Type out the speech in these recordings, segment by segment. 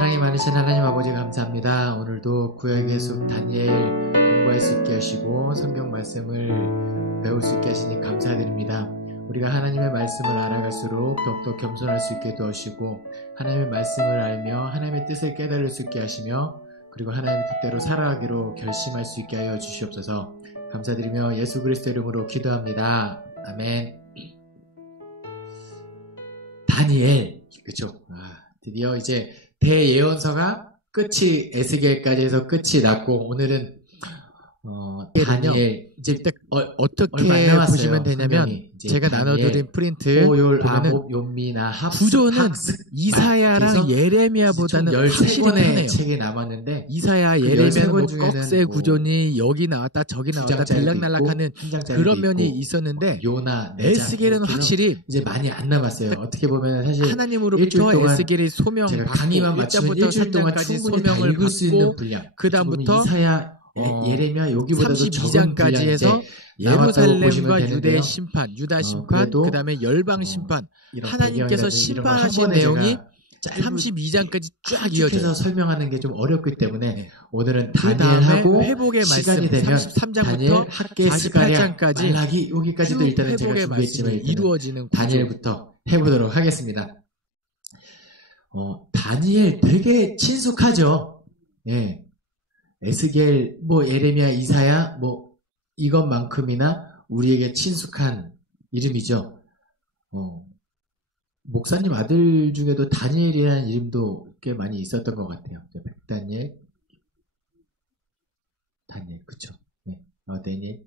사랑이 많으신 하나님 아버지 감사합니다. 오늘도 구약의 숲 다니엘 공부할 수 있게 하시고 성경 말씀을 배울 수 있게 하시니 감사드립니다. 우리가 하나님의 말씀을 알아갈수록 더욱더 겸손할 수 있게 도와주시고 하나님의 말씀을 알며 하나님의 뜻을 깨달을 수 있게 하시며 그리고 하나님의 뜻대로 살아가기로 결심할 수 있게 하여 주시옵소서. 감사드리며 예수 그리스도 이름으로 기도합니다. 아멘. 다니엘, 그쵸? 드디어 이제 대예언서가 끝이 에스겔까지 해서 끝이 났고 오늘은 다니엘 이제 어떻게 보시면 되냐면 제가 나눠드린 프린트 보면은 욥미나 구조는 이사야랑 예레미야보다는 확실히 편해요. 책이 남았는데 이사야, 예레미야는 뭐 꺽쇠 구조니 여기 나왔다 저기 나왔다 들락날락하는 그런 면이 있었는데 요나, 에스겔은 확실히 이제 많이 안 남았어요. 어떻게 보면 사실 하나님으로부터 에스겔이 소명 받고 강의만 맞추면 일주일 동안 충분히 다 읽을 수 있는 분량. 그 다음부터 이사야, 예레미야 여기보다도 32장까지 해서 예루살렘과 유대의 심판, 유다 심판, 그 다음에 열방 심판, 하나님께서 심판하신 내용이 32장까지 쫙 이어져서 설명하는 게 좀 어렵기 때문에 오늘은 다니엘하고 회복의 시간이 말씀 되면 33장부터 학계 48장까지 말라기 여기까지도 일단은 제가 회복의 말씀이 이루어지는 다니엘부터 해보도록 하겠습니다. 다니엘 되게 친숙하죠. 예. 에스겔, 예레미야, 이사야, 이것만큼이나 우리에게 친숙한 이름이죠. 목사님 아들 중에도 다니엘이라는 이름도 꽤 많이 있었던 것 같아요. 백다니엘, 다니엘, 그쵸. 네. 다니엘.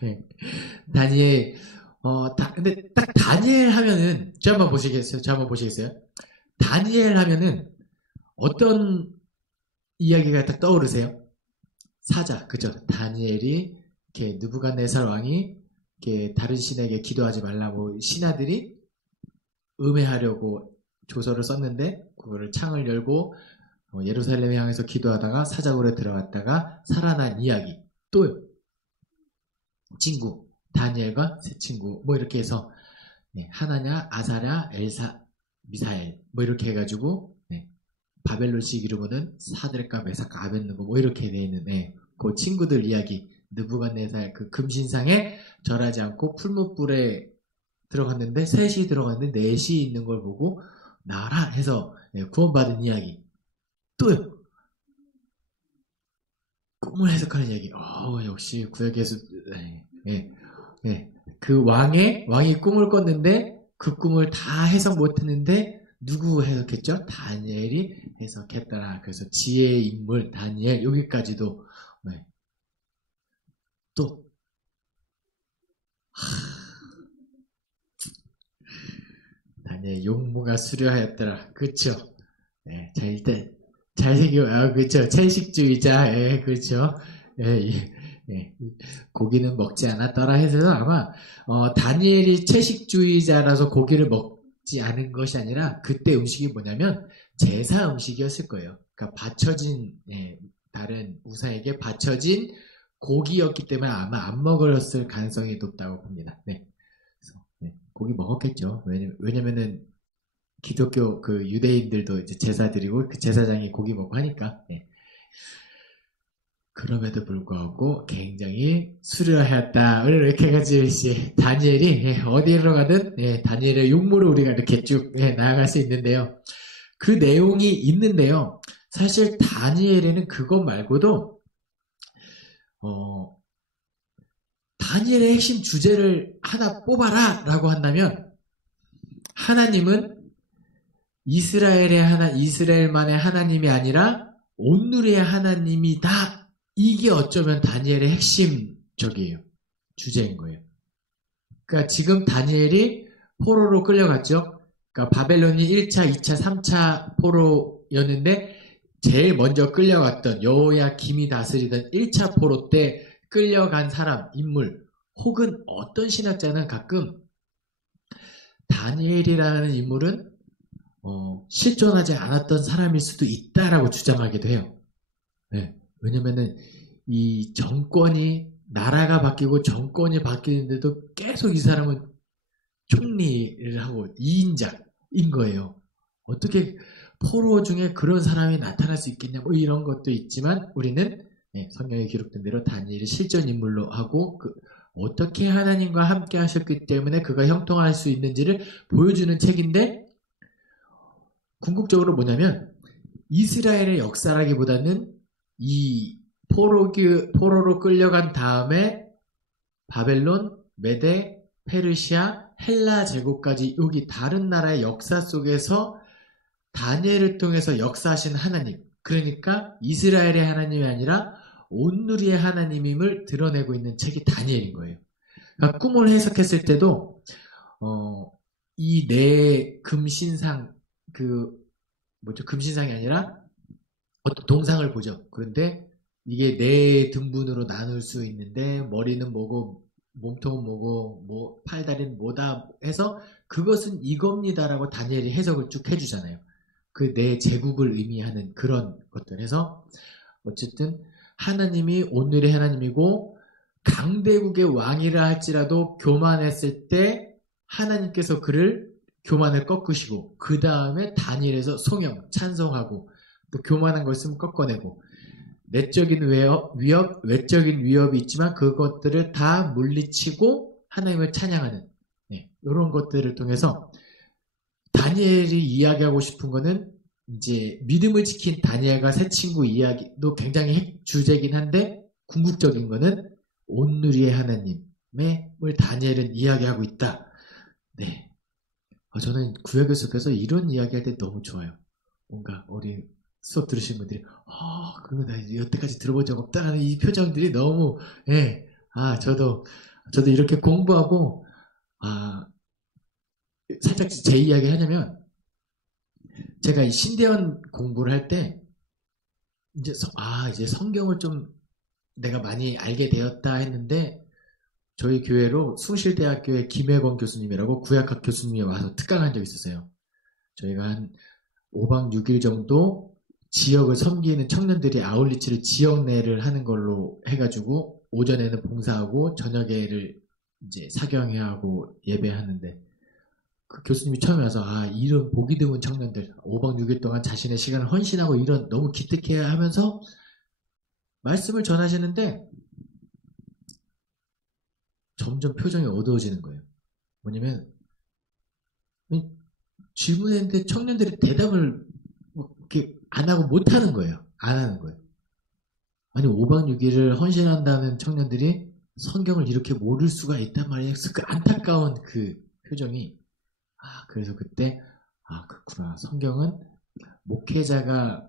네. 다니엘, 근데 딱 다니엘 하면은, 저 한번 보시겠어요? 다니엘 하면은 어떤 이야기가 딱 떠오르세요? 사자, 그죠? 다니엘이 이렇게 느부갓네살 왕이 이렇게 다른 신에게 기도하지 말라고 신하들이 음해하려고 조서를 썼는데 그거를 창을 열고 예루살렘에 향해서 기도하다가 사자굴에 들어갔다가 살아난 이야기. 또요. 친구, 다니엘과 세 친구 이렇게 해서 하나냐, 아사랴, 엘사, 미사엘 이렇게 해가지고 바벨론식 이름으로는 사드락과 메삭과 아벳느고 이렇게 되어 있는 그 친구들 이야기. 느부갓네살 그 금신상에 절하지 않고 풀무불에 들어갔는데 셋이 들어갔는데 넷이 있는 걸 보고 나라 해서 구원받은 이야기. 또요. 꿈을 해석하는 이야기. 역시 구약에서 그 왕이 꿈을 꿨는데 그 꿈을 다 해석 못했는데 누구 해석했죠? 다니엘이 해석했더라. 그래서 지혜의 인물 다니엘 여기까지도 또 다니엘 용모가 수려하였더라. 그렇죠? 네, 자 일단 잘생겨 그렇죠? 채식주의자 그렇죠? 고기는 먹지 않았더라 해서 아마 다니엘이 채식주의자라서 고기를 먹지 않은 것이 아니라 그때 음식이 뭐냐면 제사 음식이었을 거예요. 그러니까 바쳐진 다른 우사에게 바쳐진 고기였기 때문에 아마 안 먹었을 가능성이 높다고 봅니다. 그래서 고기 먹었겠죠. 왜냐면은 기독교 그 유대인들도 이제 제사 드리고 그 제사장이 고기 먹고 하니까. 그럼에도 불구하고 굉장히 수려하였다. 이렇게 해가지고 다니엘이 어디로 가든 다니엘의 용모를 우리가 이렇게 쭉 나아갈 수 있는데요. 그 내용이 있는데요. 사실 다니엘에는 그것 말고도 다니엘의 핵심 주제를 하나 뽑아라 라고 한다면 하나님은 이스라엘만의 하나님이 아니라 온누리의 하나님이다. 이게 어쩌면 다니엘의 핵심적이에요. 주제인 거예요. 그러니까 지금 다니엘이 포로로 끌려갔죠. 그러니까 바벨론이 1차, 2차, 3차 포로였는데 제일 먼저 끌려갔던 여호야김이 다스리던 1차 포로 때 끌려간 사람, 인물 혹은 어떤 신학자는 가끔 다니엘이라는 인물은 실존하지 않았던 사람일 수도 있다라고 주장하기도 해요. 왜냐면은 이 정권이 나라가 바뀌고 정권이 바뀌는데도 계속 이 사람은 총리를 하고 2인자인 거예요. 어떻게 포로 중에 그런 사람이 나타날 수 있겠냐 뭐 이런 것도 있지만 우리는 성경에 기록된 대로 다니엘이 실존 인물로 하고 어떻게 하나님과 함께 하셨기 때문에 그가 형통할 수 있는지를 보여주는 책인데 궁극적으로 뭐냐면 이스라엘의 역사라기보다는 이 포로로 끌려간 다음에 바벨론, 메데, 페르시아, 헬라 제국까지 여기 다른 나라의 역사 속에서 다니엘을 통해서 역사하신 하나님, 그러니까 이스라엘의 하나님이 아니라 온누리의 하나님임을 드러내고 있는 책이 다니엘인 거예요. 그러니까 꿈을 해석했을 때도 이 네 금신상 금신상이 아니라 어떤 동상을 보죠. 그런데 이게 네 등분으로 나눌 수 있는데 머리는 뭐고 몸통은 뭐고 팔다리는 뭐다 해서 그것은 이겁니다라고 다니엘이 해석을 쭉 해주잖아요. 그 네 제국을 의미하는 그런 것들 해서 어쨌든 하나님이 온누리의 하나님이고 강대국의 왕이라 할지라도 교만했을 때 하나님께서 교만을 꺾으시고 그 다음에 다니엘에서 송영, 찬송하고 또 교만한 것은 꺾어내고 내적인 위협, 외적인 위협이 있지만 그것들을 다 물리치고 하나님을 찬양하는 이런 것들을 통해서 다니엘이 이야기하고 싶은 거는 이제 믿음을 지킨 다니엘과 새 친구 이야기도 굉장히 주제긴 한데 궁극적인 거는 온누리의 하나님을 다니엘은 이야기하고 있다. 네. 저는 구약의 숲에서 이런 이야기할 때 너무 좋아요. 뭔가 우리 수업 들으신 분들이 그거 나 여태까지 들어본 적 없다는 이 표정들이 너무 저도 이렇게 공부하고 살짝 제 이야기 하냐면 제가 이 신대원 공부를 할 때 이제 성경을 좀 내가 많이 알게 되었다 했는데 저희 교회로 숭실대학교의 김혜건 교수님이라고 구약학 교수님이 와서 특강한 적이 있었어요. 저희가 한 5박 6일 정도 지역을 섬기는 청년들이 아울리치를 지역 내를 하는 걸로 해가지고 오전에는 봉사하고 저녁에를 이제 사경회하고 예배하는데 그 교수님이 처음에 와서 이런 보기 드문 청년들 5박 6일 동안 자신의 시간을 헌신하고 이런 너무 기특해 하면서 말씀을 전하시는데 점점 표정이 어두워지는 거예요. 뭐냐면 질문했는데 청년들이 대답을 이렇게 안 하고 못 하는 거예요. 안 하는 거예요. 아니 5박 6일을 헌신한다는 청년들이 성경을 이렇게 모를 수가 있단 말이에요. 그래서 그 안타까운 그 표정이 그래서 그때 그렇구나. 성경은 목회자가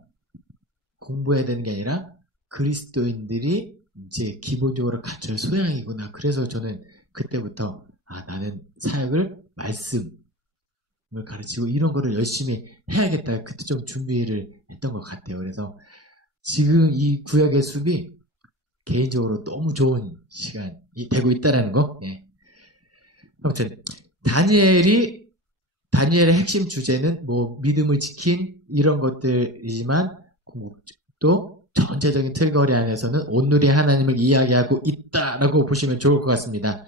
공부해야 되는 게 아니라 그리스도인들이 이제 기본적으로 갖출 소양이구나. 그래서 저는 그때부터 나는 사역을 말씀을 가르치고 이런 거를 열심히 해야겠다. 그때 좀 준비를 했던 것 같아요. 그래서 지금 이 구약의 숲이 개인적으로 너무 좋은 시간이 되고 있다는 거. 아무튼 다니엘의 핵심 주제는 믿음을 지킨 이런 것들이지만 또 전체적인 틀거리 안에서는 온누리의 하나님을 이야기하고 있다라고 보시면 좋을 것 같습니다.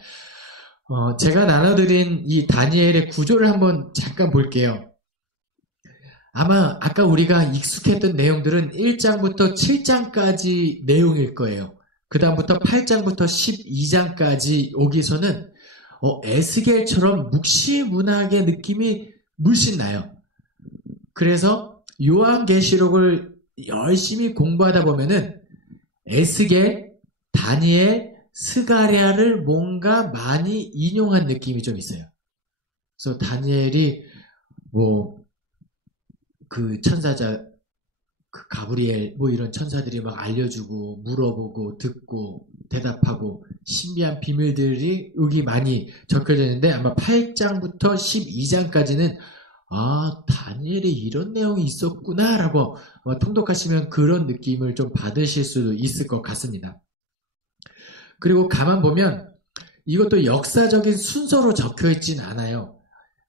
제가 나눠드린 이 다니엘의 구조를 한번 잠깐 볼게요. 아마 아까 우리가 익숙했던 내용들은 1장부터 7장까지 내용일 거예요. 그 다음부터 8장부터 12장까지 오기서는 에스겔처럼 묵시문학의 느낌이 물씬 나요. 그래서 요한계시록을 열심히 공부하다 보면은 에스겔, 다니엘, 스가랴를 뭔가 많이 인용한 느낌이 좀 있어요. 그래서 다니엘이 그 천사자, 그 가브리엘 이런 천사들이 막 알려주고 물어보고 듣고 대답하고 신비한 비밀들이 여기 많이 적혀져 있는데 아마 8장부터 12장까지는 다니엘에 이런 내용이 있었구나 라고 통독하시면 그런 느낌을 좀 받으실 수도 있을 것 같습니다. 그리고 가만 보면 이것도 역사적인 순서로 적혀 있진 않아요.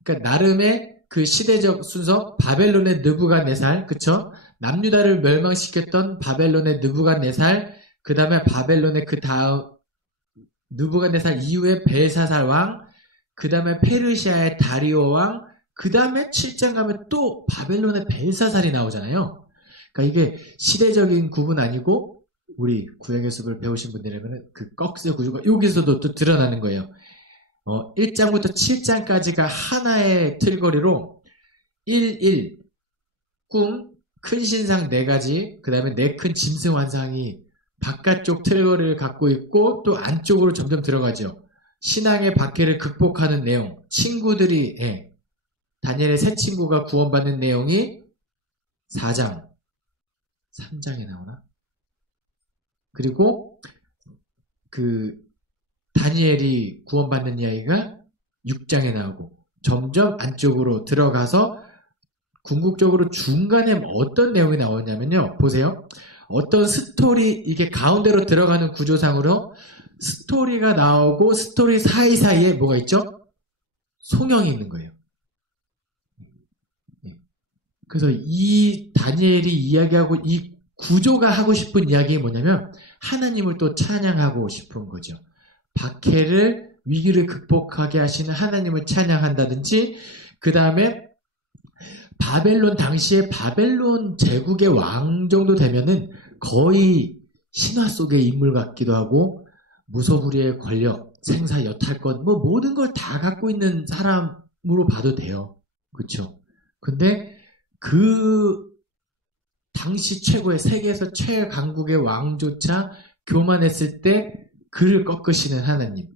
그러니까 나름의 그 시대적 순서, 바벨론의 느부갓네살, 그쵸? 남유다를 멸망시켰던 바벨론의 느부갓네살, 그 다음에 바벨론의 그 다음 느부갓네살 이후에 벨사살 왕, 그 다음에 페르시아의 다리오 왕, 그 다음에 7장 가면 또 바벨론의 벨사살이 나오잖아요. 그러니까 이게 시대적인 구분 아니고 우리 구약의 숲을 배우신 분들이라면 그 꺽쇠 구조가 여기서도 또 드러나는 거예요. 1장부터 7장까지가 하나의 틀거리로 1, 꿈, 큰 신상 4가지, 그 다음에 4큰 짐승 환상이 바깥쪽 틀거리를 갖고 있고 또 안쪽으로 점점 들어가죠. 신앙의 박해를 극복하는 내용, 친구들이 다니엘의 새 친구가 구원받는 내용이 4장, 3장에 나오나? 그리고 그 다니엘이 구원받는 이야기가 6장에 나오고 점점 안쪽으로 들어가서 궁극적으로 중간에 어떤 내용이 나오냐면요. 보세요. 어떤 스토리, 이게 가운데로 들어가는 구조상으로 스토리가 나오고 스토리 사이사이에 뭐가 있죠? 송영이 있는 거예요. 그래서 이 다니엘이 이야기하고 이 구조가 하고 싶은 이야기가 뭐냐면 하나님을 또 찬양하고 싶은 거죠. 박해를, 위기를 극복하게 하시는 하나님을 찬양한다든지, 그 다음에 바벨론, 당시에 바벨론 제국의 왕 정도 되면은 거의 신화 속의 인물 같기도 하고, 무소불위의 권력, 생사 여탈권, 뭐 모든 걸 다 갖고 있는 사람으로 봐도 돼요. 그렇죠? 근데 그 당시 최고의, 세계에서 최강국의 왕조차 교만했을 때 그를 꺾으시는 하나님.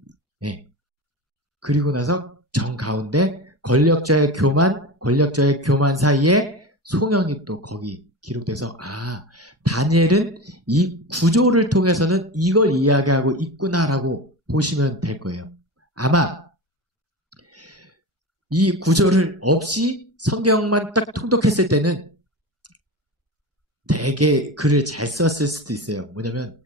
그리고 나서 정 가운데 권력자의 교만 사이에 송영이 또 거기 기록돼서, 다니엘은 이 구조를 통해서는 이걸 이야기하고 있구나라고 보시면 될 거예요. 아마 이 구조를 없이 성경만 딱 통독했을 때는 되게 글을 잘 썼을 수도 있어요. 뭐냐면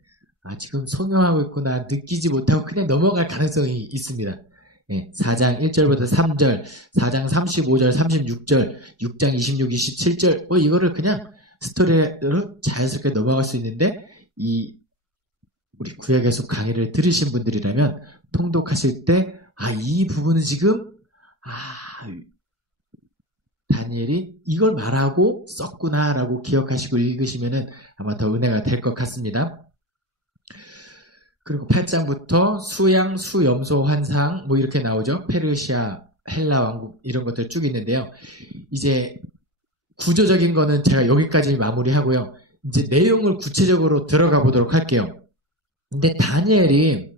지금 성경하고 있구나 느끼지 못하고 그냥 넘어갈 가능성이 있습니다. 4장 1절부터 3절, 4장 35절, 36절, 6장 26, 27절 이거를 그냥 스토리로 자연스럽게 넘어갈 수 있는데, 우리 구약의 숲 강의를 들으신 분들이라면 통독하실 때 이 부분은 지금 다니엘이 이걸 말하고 썼구나라고 기억하시고 읽으시면은 아마 더 은혜가 될 것 같습니다. 그리고 8장부터 수양, 수염소, 환상 뭐 이렇게 나오죠. 페르시아, 헬라 왕국 이런 것들 쭉 있는데요. 이제 구조적인 거는 제가 여기까지 마무리하고요. 이제 내용을 구체적으로 들어가 보도록 할게요. 근데 다니엘이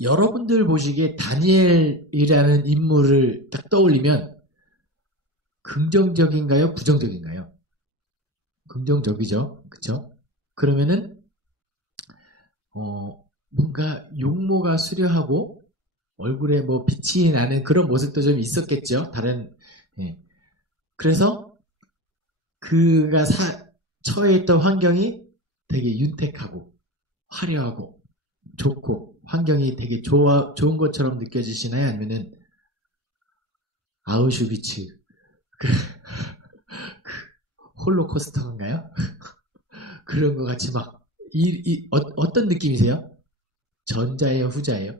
여러분들 보시기에 다니엘이라는 인물을 딱 떠올리면 긍정적인가요? 부정적인가요? 긍정적이죠. 그쵸? 그러면은 뭔가 용모가 수려하고 얼굴에 뭐 빛이 나는 그런 모습도 좀 있었겠죠. 그래서 그가 처해 있던 환경이 되게 윤택하고 화려하고 좋고 환경이 되게 좋은 것처럼 느껴지시나요? 아니면은 아우슈비츠 홀로코스터인가요? 그런 것 같이 막 어떤 느낌이세요? 전자예요? 후자예요?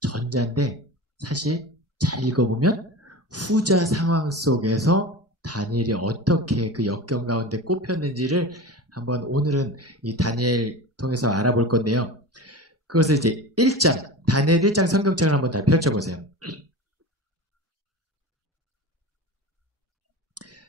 전자인데 사실 잘 읽어보면 후자 상황 속에서 다니엘이 어떻게 그 역경 가운데 꼽혔는지를 한번 오늘은 이 다니엘 통해서 알아볼 건데요. 그것을 이제 1장, 다니엘 1장 성경책을 한번 다 펼쳐보세요.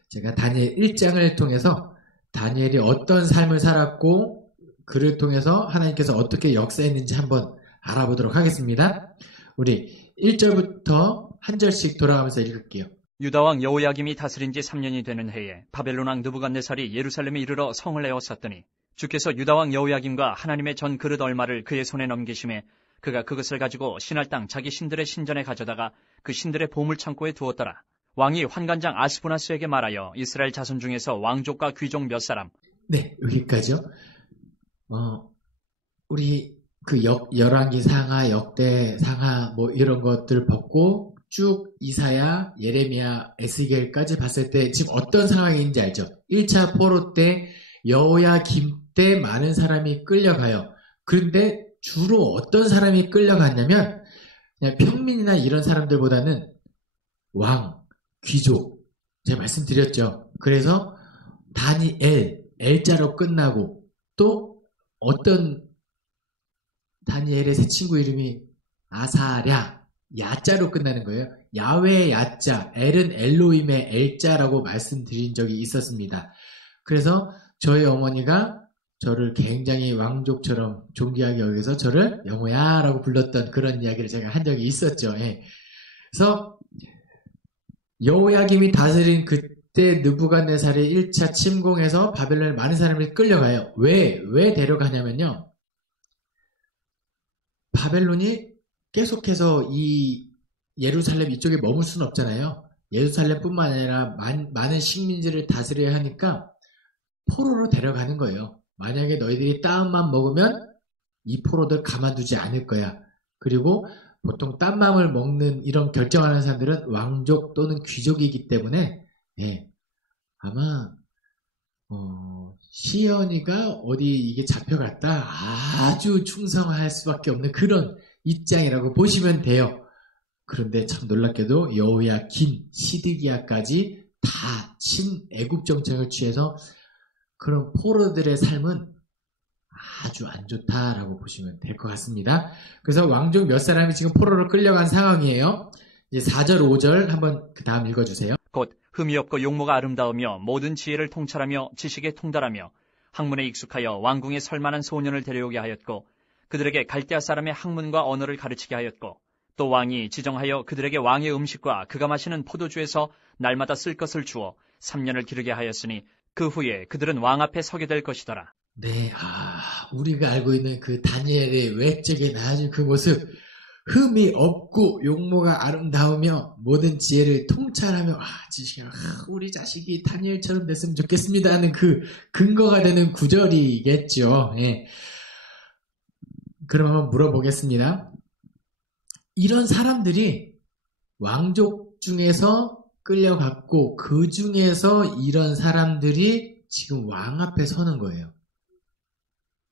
제가 다니엘 1장을 통해서 다니엘이 어떤 삶을 살았고 그를 통해서 하나님께서 어떻게 역사했는지 한번 알아보도록 하겠습니다. 우리 1절부터 한 절씩 돌아가면서 읽을게요. 유다왕 여호야김이 다스린 지 3년이 되는 해에 바벨론 왕 느부갓네살이 예루살렘에 이르러 성을 에워쌌더니 주께서 유다왕 여호야김과 하나님의 전 그릇 얼마를 그의 손에 넘기심에 그가 그것을 가지고 신할 땅 자기 신들의 신전에 가져다가 그 신들의 보물창고에 두었더라. 왕이 환관장 아스부나스에게 말하여 이스라엘 자손 중에서 왕족과 귀족 몇 사람. 네, 여기까지요. 우리 그 열왕기 상하, 역대 상하 뭐 이런 것들 벗고 쭉 이사야, 예레미야, 에스겔까지 봤을 때 지금 어떤 상황인지 알죠? 1차 포로 때 여호야김 때 많은 사람이 끌려가요. 그런데 주로 어떤 사람이 끌려갔냐면 그냥 평민이나 이런 사람들보다는 왕, 귀족. 제가 말씀드렸죠. 그래서 다니엘, L자로 끝나고 또 어떤 다니엘의 새 친구 이름이 아사랴, 야자로 끝나는 거예요. 야외 야자, L은 엘로힘의 L자라고 말씀드린 적이 있었습니다. 그래서 저희 어머니가 저를 굉장히 왕족처럼 존귀하게 여기서 저를 영호야 라고 불렀던 그런 이야기를 제가 한 적이 있었죠. 예. 그래서 여호야김이 다스린 그때 느부갓네살이 1차 침공해서 바벨론에 많은 사람이 끌려가요. 왜 데려가냐면요. 바벨론이 계속해서 이 예루살렘 이쪽에 머물 수는 없잖아요. 예루살렘뿐만 아니라 많은 식민지를 다스려야 하니까 포로로 데려가는 거예요. 만약에 너희들이 땅만 먹으면 이 포로들 가만두지 않을 거야. 그리고 보통 딴맘을 먹는 이런 결정하는 사람들은 왕족 또는 귀족이기 때문에 아마 시연이가 어디 이게 잡혀갔다 아주 충성할 수밖에 없는 그런 입장이라고 보시면 돼요. 그런데 참 놀랍게도 여호야긴, 시드기야까지 다 친애국 정책을 취해서 그런 포로들의 삶은 아주 안 좋다라고 보시면 될 것 같습니다. 그래서 왕족 몇 사람이 지금 포로로 끌려간 상황이에요. 이제 4절, 5절 한번 그 다음 읽어주세요. 곧 흠이 없고 용모가 아름다우며 모든 지혜를 통찰하며 지식에 통달하며 학문에 익숙하여 왕궁에 설만한 소년을 데려오게 하였고 그들에게 갈대아 사람의 학문과 언어를 가르치게 하였고 또 왕이 지정하여 그들에게 왕의 음식과 그가 마시는 포도주에서 날마다 쓸 것을 주어 3년을 기르게 하였으니 그 후에 그들은 왕 앞에 서게 될 것이더라. 네, 우리가 알고 있는 그 다니엘의 외적인 아주 그 모습, 흠이 없고 용모가 아름다우며 모든 지혜를 통찰하며 지식이 우리 자식이 다니엘처럼 됐으면 좋겠습니다 하는 그 근거가 되는 구절이겠죠. 예. 그럼 한번 물어보겠습니다. 이런 사람들이 왕족 중에서 끌려갔고 그 중에서 이런 사람들이 지금 왕 앞에 서는 거예요.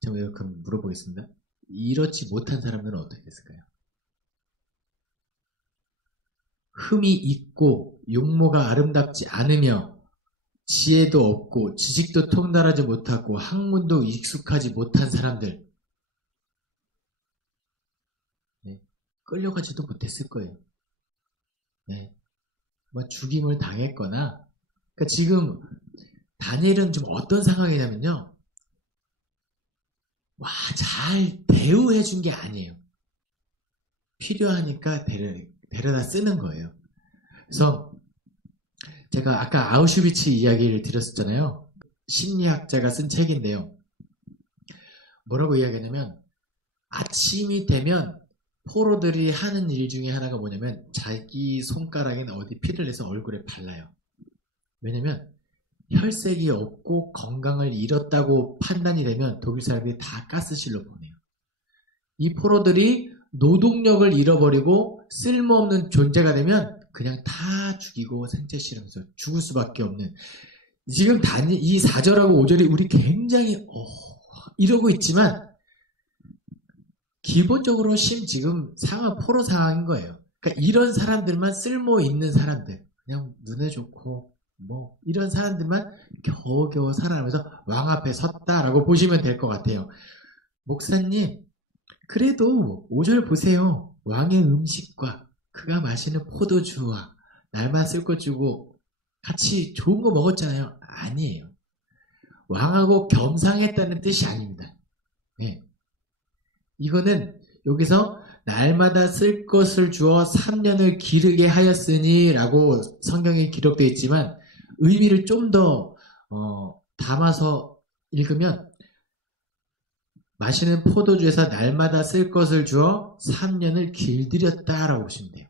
제가 이렇게 물어보겠습니다. 이렇지 못한 사람들은 어떻게 됐을까요? 흠이 있고 용모가 아름답지 않으며 지혜도 없고 지식도 통달하지 못하고 학문도 익숙하지 못한 사람들 끌려가지도 못했을 거예요. 죽임을 당했거나 그러니까 지금 다니엘은 좀 어떤 상황이냐면요. 잘 대우해 준 게 아니에요. 필요하니까 데려다 쓰는 거예요. 그래서 제가 아까 아우슈비츠 이야기를 드렸었잖아요. 심리학자가 쓴 책인데요. 뭐라고 이야기하냐면 아침이 되면 포로들이 하는 일 중에 하나가 뭐냐면 자기 손가락에는 어디 피를 내서 얼굴에 발라요. 왜냐면 혈색이 없고 건강을 잃었다고 판단이 되면 독일 사람들이 다 가스실로 보내요. 이 포로들이 노동력을 잃어버리고 쓸모없는 존재가 되면 그냥 다 죽이고 생체 실험에서 죽을 수밖에 없는 지금 이 4절하고 5절이 우리 굉장히 이러고 있지만 기본적으로 지금 상황 포로 상황인 거예요. 그러니까 이런 사람들만 쓸모 있는 사람들 그냥 눈에 좋고 이런 사람들만 겨우겨우 살아가면서 왕 앞에 섰다라고 보시면 될 것 같아요. 목사님 그래도 5절 보세요. 왕의 음식과 그가 마시는 포도주와 날만 쓸 것 주고 같이 좋은 거 먹었잖아요. 아니에요. 왕하고 겸상했다는 뜻이 아닙니다. 이거는 여기서 날마다 쓸 것을 주어 3년을 기르게 하였으니 라고 성경에 기록되어 있지만 의미를 좀 더 담아서 읽으면 마시는 포도주에서 날마다 쓸 것을 주어 3년을 길들였다라고 보시면 돼요.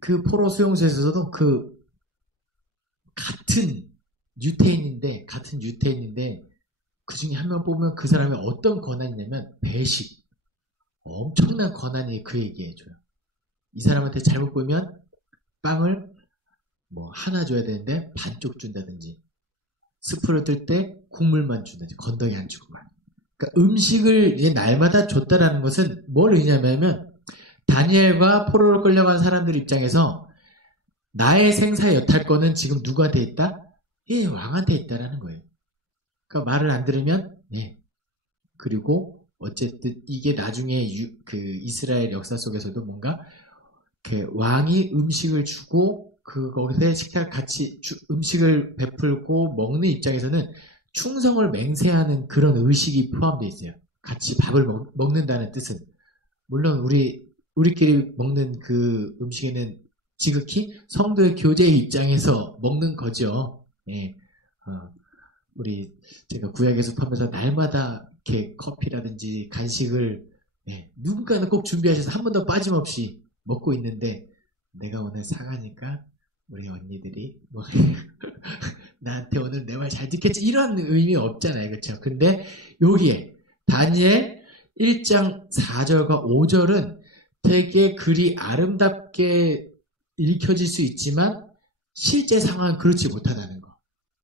그 포로 수용소에서도 그 같은 유태인인데 그 중에 한 명 뽑으면 그 사람이 어떤 권한이냐면 배식. 엄청난 권한이 그에게 해줘요. 이 사람한테 잘못 보면 빵을 하나 줘야 되는데 반쪽 준다든지 스프를 뜰 때 국물만 준다든지 건더기 안 주고만. 그러니까 음식을 날마다 줬다라는 것은 뭘 의미하냐면 다니엘과 포로로 끌려간 사람들 입장에서 나의 생사 여탈권은 지금 누구한테 있다? 예, 왕한테 있다라는 거예요. 그러니까 말을 안 들으면 네. 그리고 어쨌든 이게 나중에 그 이스라엘 역사 속에서도 뭔가 그 왕이 음식을 주고 거기서 식탁 같이 음식을 베풀고 먹는 입장에서는 충성을 맹세하는 그런 의식이 포함되어 있어요. 같이 밥을 먹는다는 뜻은. 물론 우리끼리 먹는 그 음식에는 지극히 성도의 교제의 입장에서 먹는 거죠. 예. 제가 구약에서 하면서 날마다 이렇게 커피라든지 간식을 누군가는 꼭 준비하셔서 한 번도 빠짐없이 먹고 있는데 내가 오늘 사가니까 우리 언니들이 뭐 나한테 오늘 내 말 잘 듣겠지 이런 의미 없잖아요. 그렇죠? 근데 여기에 다니엘 1장 4절과 5절은 되게 글이 아름답게 읽혀질 수 있지만 실제 상황은 그렇지 못하다는 거.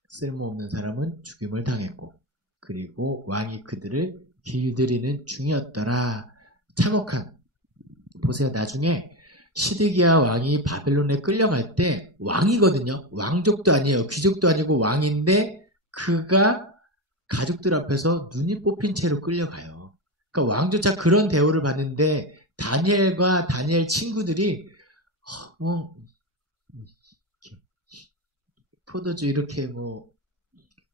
쓸모없는 사람은 죽임을 당했고 그리고 왕이 그들을 길들이는 중이었더라. 참혹한. 보세요. 나중에 시드기야 왕이 바벨론에 끌려갈 때 왕이거든요. 왕족도 아니에요. 귀족도 아니고 왕인데 그가 가족들 앞에서 눈이 뽑힌 채로 끌려가요. 그러니까 왕조차 그런 대우를 받는데 다니엘과 다니엘 친구들이 포도주 이렇게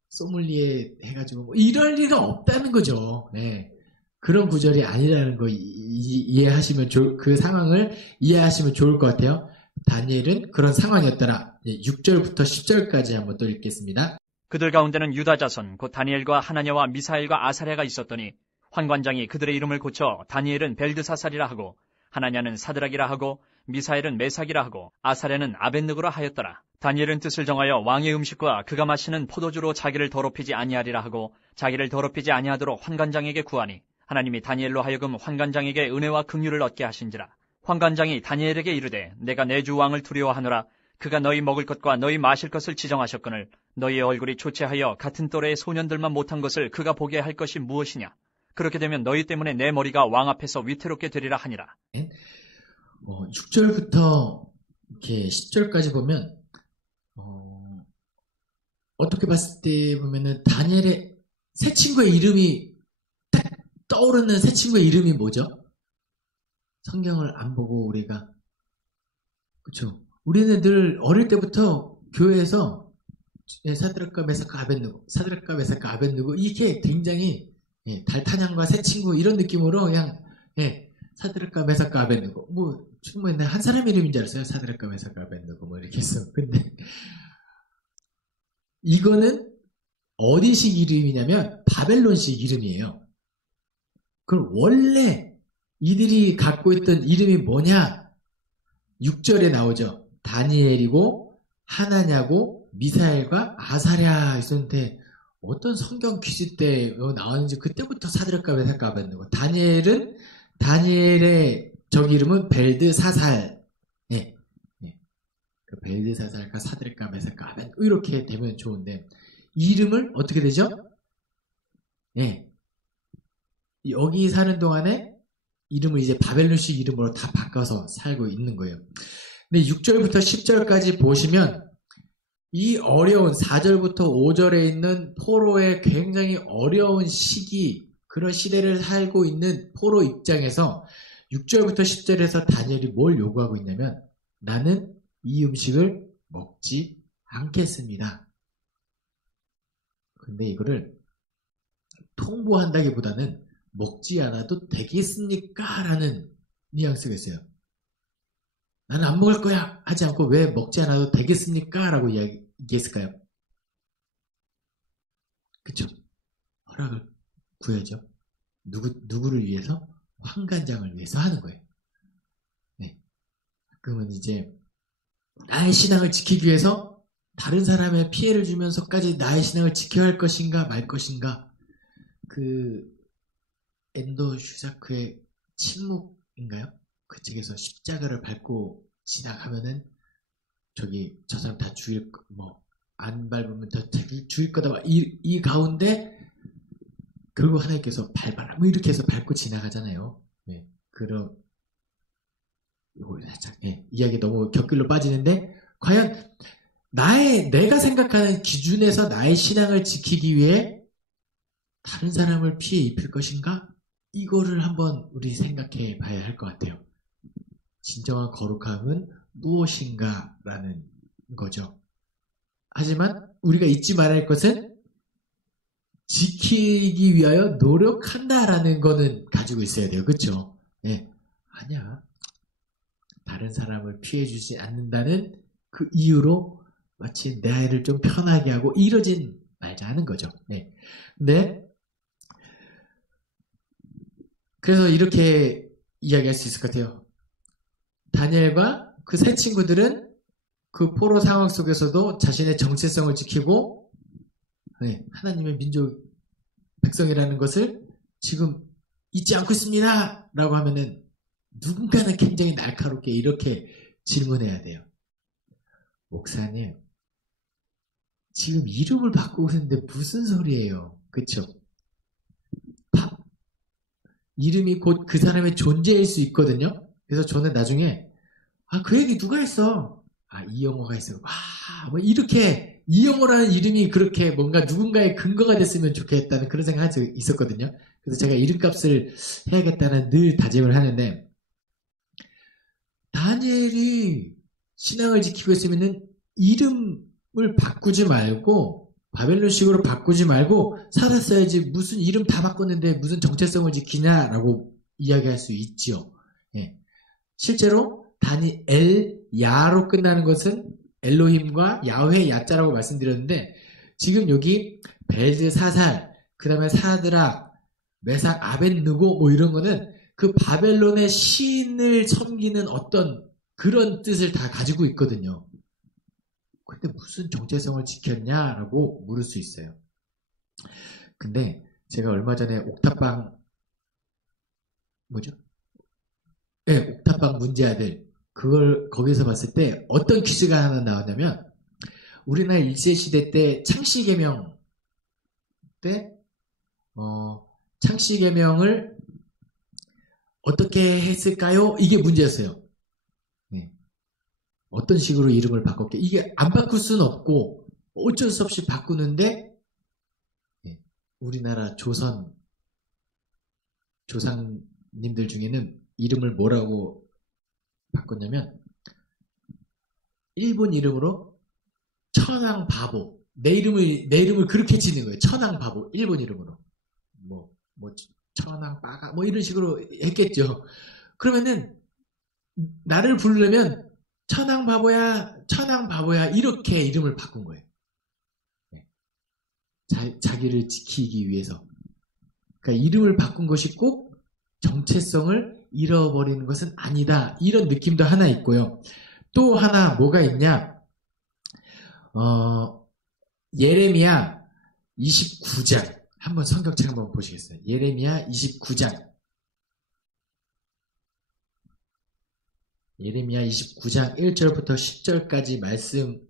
소믈리에 해가지고 이럴 리가 없다는 거죠. 네. 그런 구절이 아니라는 거 이해하시면 그 상황을 이해하시면 좋을 것 같아요. 다니엘은 그런 상황이었더라. 6절부터 10절까지 한번 또 읽겠습니다. 그들 가운데는 유다 자손 곧 다니엘과 하나냐와 미사엘과 아사랴가 있었더니 환관장이 그들의 이름을 고쳐 다니엘은 벨드사살이라 하고 하나냐는 사드락이라 하고 미사엘은 메삭이라 하고 아사랴는 아벳느고라 하였더라. 다니엘은 뜻을 정하여 왕의 음식과 그가 마시는 포도주로 자기를 더럽히지 아니하리라 하고 자기를 더럽히지 아니하도록 환관장에게 구하니 하나님이 다니엘로 하여금 환관장에게 은혜와 긍휼을 얻게 하신지라. 환관장이 다니엘에게 이르되 내가 내 주 왕을 두려워하노라. 그가 너희 먹을 것과 너희 마실 것을 지정하셨거늘 너희의 얼굴이 초췌하여 같은 또래의 소년들만 못한 것을 그가 보게 할 것이 무엇이냐. 그렇게 되면 너희 때문에 내 머리가 왕 앞에서 위태롭게 되리라 하니라. 6절부터 이렇게 10절까지 보면 어떻게 봤을 때 보면은 다니엘의 새 친구의 이름이 딱 떠오르는 새 친구의 이름이 뭐죠? 성경을 안 보고 우리가 그렇죠? 우리는 늘 어릴 때부터 교회에서 사드락과 메삭과 아벳느고 이게 굉장히 달타냥과 새 친구 이런 느낌으로 그냥 사드락과 메삭과 아벳느고 충분히 한 사람 이름인 줄 알았어요. 사드락과 메삭과 아벳느고 이렇게 했어. 근데 이거는 어디식 이름이냐면 바벨론식 이름이에요. 그럼 원래 이들이 갖고 있던 이름이 뭐냐? 6절에 나오죠. 다니엘이고 하나냐고 미사엘과 아사랴 있었는데 어떤 성경 퀴즈 때 나왔는지 그때부터 사드락과 메삭과 아벳느고. 다니엘의 저기 이름은 벨드사살. 그 벨드사살과 사드락과 메삭과 아벳느고 이렇게 되면 좋은데 이름을 어떻게 되죠? 여기 사는 동안에 이름을 이제 바벨론식 이름으로 다 바꿔서 살고 있는 거예요. 근데 6절부터 10절까지 보시면 이 어려운 4절부터 5절에 있는 포로의 굉장히 어려운 시기, 그런 시대를 살고 있는 포로 입장에서 6절부터 10절에서 다니엘이 뭘 요구하고 있냐면 나는 이 음식을 먹지 않겠습니다. 근데 이거를 통보한다기보다는 먹지 않아도 되겠습니까? 라는 뉘앙스가 있어요. 나는 안 먹을 거야 하지 않고 왜 먹지 않아도 되겠습니까? 라고 얘기했을까요? 그쵸? 허락을 구해야죠. 누구를 위해서? 환관장을 위해서 하는 거예요. 그러면 이제 나의 신앙을 지키기 위해서 다른 사람의 피해를 주면서까지 나의 신앙을 지켜야 할 것인가 말 것인가. 엔도 슈자크의 침묵인가요? 그 책에서 십자가를 밟고 지나가면은 저 사람 다 죽일 안 밟으면 다 죽일 거다. 이 가운데 결국 하나님께서 밟아라 이렇게 해서 밟고 지나가잖아요. 그런 살짝 이야기 너무 곁길로 빠지는데 과연 내가 생각하는 기준에서 나의 신앙을 지키기 위해 다른 사람을 피해 입힐 것인가? 이거를 한번 우리 생각해 봐야 할 것 같아요. 진정한 거룩함은 무엇인가라는 거죠. 하지만 우리가 잊지 말아야 할 것은 지키기 위하여 노력한다라는 거는 가지고 있어야 돼요. 그렇죠? 아니야. 다른 사람을 피해주지 않는다는 그 이유로 마치 내 아이를 좀 편하게 하고 이러진 말자 하는 거죠. 근데 그래서 이렇게 이야기할 수 있을 것 같아요. 다니엘과 그 세 친구들은 그 포로 상황 속에서도 자신의 정체성을 지키고 하나님의 민족 백성이라는 것을 지금 잊지 않고 있습니다 라고 하면은 누군가는 굉장히 날카롭게 이렇게 질문해야 돼요. 목사님, 지금 이름을 바꾸고 있는데 무슨 소리예요? 그쵸? 이름이 곧 그 사람의 존재일 수 있거든요. 그래서 저는 나중에 그 얘기 누가 했어? 이영호가 했어요. 뭐 이렇게 이영호라는 이름이 그렇게 뭔가 누군가의 근거가 됐으면 좋겠다는 그런 생각이 있었거든요. 그래서 제가 이름값을 해야겠다는 늘 다짐을 하는데 다니엘이 신앙을 지키고 있으면은 이름을 바꾸지 말고 바벨론식으로 바꾸지 말고 살았어야지 무슨 이름 다 바꿨는데 무슨 정체성을 지키냐라고 이야기할 수 있지요. 실제로 다니엘 야로 끝나는 것은 엘로힘과 야훼 야자라고 말씀드렸는데 지금 여기 벨드사살, 그 다음에 사드락, 메삭, 아벳느고 뭐 이런 거는 그 바벨론의 신을 섬기는 어떤 그런 뜻을 다 가지고 있거든요. 근데 무슨 정체성을 지켰냐라고 물을 수 있어요. 근데 제가 얼마 전에 옥탑방 옥탑방 문제아들 그걸 거기서 봤을 때 어떤 퀴즈가 하나 나왔냐면 우리나라 일제시대 때 창씨개명 때 창씨개명을 어떻게 했을까요? 이게 문제였어요. 어떤 식으로 이름을 바꿨게 이게 안 바꿀 수는 없고 어쩔 수 없이 바꾸는데 우리나라 조상님들 중에는 이름을 뭐라고 바꿨냐면 일본 이름으로 천황바보 내 이름을 그렇게 짓는 거예요. 천황바보 일본 이름으로 뭐 천황바가 뭐 이런 식으로 했겠죠. 그러면은 나를 부르려면 천황바보야 이렇게 이름을 바꾼 거예요. 자기를 지키기 위해서. 그러니까 이름을 바꾼 것이 꼭 정체성을 잃어버리는 것은 아니다. 이런 느낌도 하나 있고요. 또 하나 뭐가 있냐? 예레미야 29장 한번 성경책 한번 보시겠어요? 예레미야 29장 예레미야 29장 1절부터 10절까지 말씀을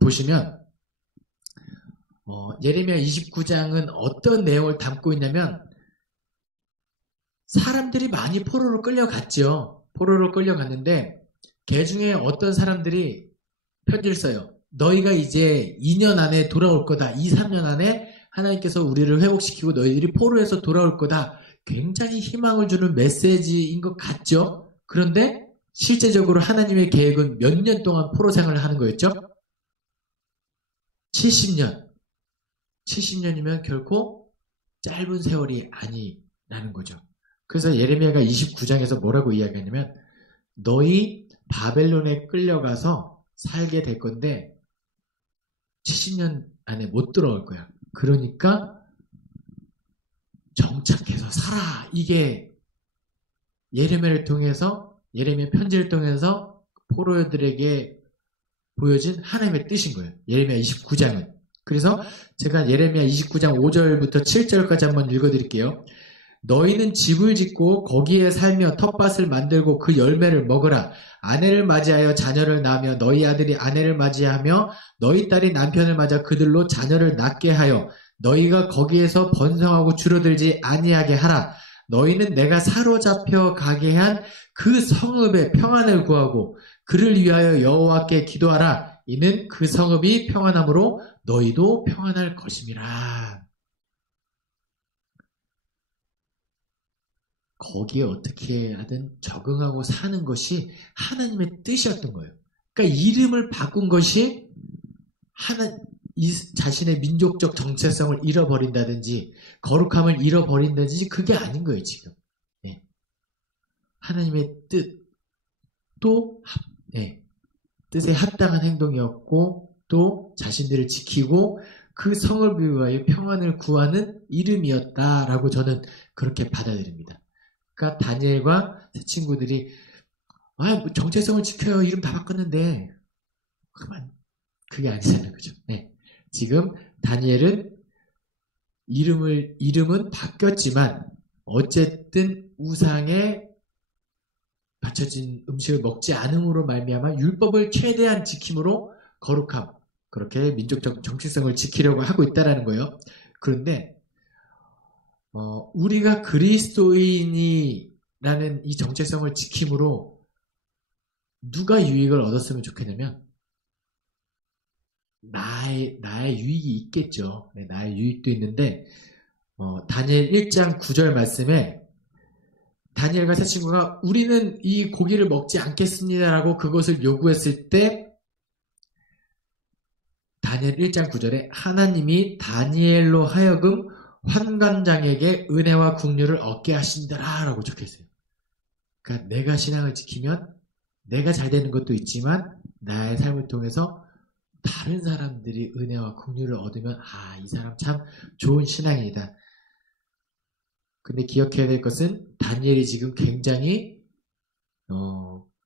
보시면 예레미야 29장은 어떤 내용을 담고 있냐면 사람들이 많이 포로로 끌려갔죠. 포로로 끌려갔는데 그 중에 어떤 사람들이 편지를 써요. 너희가 이제 2년 안에 돌아올 거다. 2, 3년 안에 하나님께서 우리를 회복시키고 너희들이 포로에서 돌아올 거다. 굉장히 희망을 주는 메시지인 것 같죠? 그런데 실제적으로 하나님의 계획은 몇 년 동안 포로 생활을 하는 거였죠? 70년. 70년이면 결코 짧은 세월이 아니라는 거죠. 그래서 예레미야가 29장에서 뭐라고 이야기하냐면 너희 바벨론에 끌려가서 살게 될 건데 70년 안에 못 돌아올 거야. 그러니까 정착해서 살아. 이게 예레미야를 통해서 예레미야 편지를 통해서 포로들에게 보여진 하나님의 뜻인 거예요. 예레미야 29장은. 그래서 제가 예레미야 29장 5절부터 7절까지 한번 읽어드릴게요. 너희는 집을 짓고 거기에 살며 텃밭을 만들고 그 열매를 먹으라. 아내를 맞이하여 자녀를 낳으며 너희 아들이 아내를 맞이하며 너희 딸이 남편을 맞아 그들로 자녀를 낳게 하여 너희가 거기에서 번성하고 줄어들지 아니하게 하라. 너희는 내가 사로잡혀 가게 한 그 성읍의 평안을 구하고 그를 위하여 여호와께 기도하라. 이는 그 성읍이 평안함으로 너희도 평안할 것임이라. 거기에 어떻게 하든 적응하고 사는 것이 하나님의 뜻이었던 거예요. 그러니까 이름을 바꾼 것이 자신의 민족적 정체성을 잃어버린다든지 거룩함을 잃어버린다든지 그게 아닌 거예요, 지금. 네. 하나님의 뜻도 뜻에 합당한 행동이었고 또 자신들을 지키고 그 성을 위하여 평안을 구하는 이름이었다라고 저는 그렇게 받아들입니다. 그러니까 다니엘과 제 친구들이 뭐 정체성을 지켜요. 이름 다 바꿨는데 그만 그게 아니잖아요. 그죠? 네. 지금 다니엘은 이름은 바뀌었지만 어쨌든 우상에 바쳐진 음식을 먹지 않음으로 말미암아 율법을 최대한 지킴으로 거룩함, 그렇게 민족적 정체성을 지키려고 하고 있다라는 거예요. 그런데 우리가 그리스도인이라는 이 정체성을 지킴으로 누가 유익을 얻었으면 좋겠냐면 나의 유익이 있겠죠. 네, 나의 유익도 있는데 다니엘 1장 9절 말씀에 다니엘과 세 친구가 우리는 이 고기를 먹지 않겠습니다라고 그것을 요구했을 때 다니엘 1장 9절에 하나님이 다니엘로 하여금 환관장에게 은혜와 국류를 얻게 하신다라 라고 적혀있어요. 그러니까 내가 신앙을 지키면 내가 잘 되는 것도 있지만 나의 삶을 통해서 다른 사람들이 은혜와 국류를 얻으면 이 사람 참 좋은 신앙이다. 근데 기억해야 될 것은 다니엘이 지금 굉장히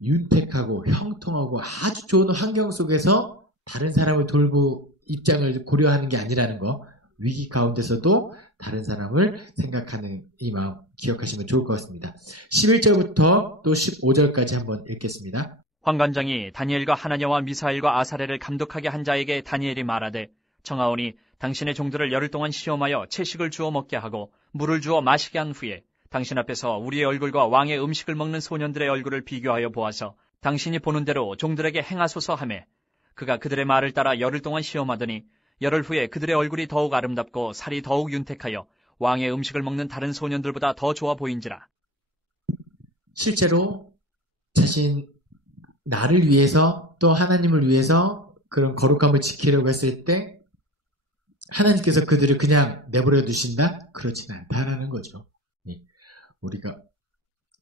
윤택하고 형통하고 아주 좋은 환경 속에서 다른 사람을 돌보 입장을 고려하는 게 아니라는 거. 위기 가운데서도 다른 사람을 생각하는 이 마음 기억하시면 좋을 것 같습니다. 11절부터 또 15절까지 한번 읽겠습니다. 환관장이 다니엘과 하나냐와 미사엘과 아사랴를 감독하게 한 자에게 다니엘이 말하되 청하오니 당신의 종들을 열흘 동안 시험하여 채식을 주어 먹게 하고 물을 주어 마시게 한 후에 당신 앞에서 우리의 얼굴과 왕의 음식을 먹는 소년들의 얼굴을 비교하여 보아서 당신이 보는 대로 종들에게 행하소서 하매 그가 그들의 말을 따라 열흘 동안 시험하더니 열흘 후에 그들의 얼굴이 더욱 아름답고 살이 더욱 윤택하여 왕의 음식을 먹는 다른 소년들보다 더 좋아 보인지라. 실제로 나를 위해서 또 하나님을 위해서 그런 거룩함을 지키려고 했을 때 하나님께서 그들을 그냥 내버려 두신다? 그렇진 않다라는 거죠. 우리가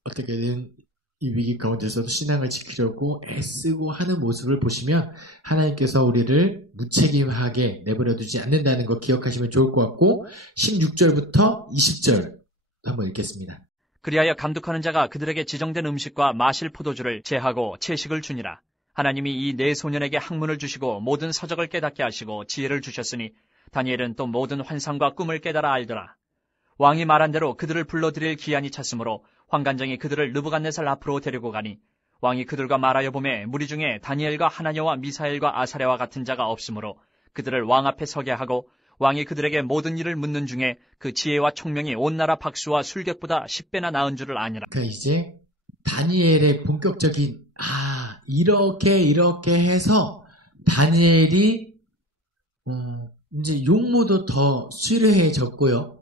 어떻게든 이 위기 가운데서도 신앙을 지키려고 애쓰고 하는 모습을 보시면 하나님께서 우리를 무책임하게 내버려 두지 않는다는 거 기억하시면 좋을 것 같고 16절부터 20절 한번 읽겠습니다. 그리하여 감독하는 자가 그들에게 지정된 음식과 마실 포도주를 제하고 채식을 주니라. 하나님이 이 네 소년에게 학문을 주시고 모든 서적을 깨닫게 하시고 지혜를 주셨으니 다니엘은 또 모든 환상과 꿈을 깨달아 알더라. 왕이 말한 대로 그들을 불러들일 기한이 찼으므로 환관장이 그들을 느부갓네살 앞으로 데리고 가니 왕이 그들과 말하여 보매 무리 중에 다니엘과 하나냐와 미사엘과 아사랴와 같은 자가 없으므로 그들을 왕 앞에 서게 하고 왕이 그들에게 모든 일을 묻는 중에 그 지혜와 총명이 온 나라 박수와 술객보다 10배나 나은 줄을 아니라. 그러니까 이제 다니엘의 본격적인 이렇게 해서 다니엘이 이제 용모도 더 수려해졌고요.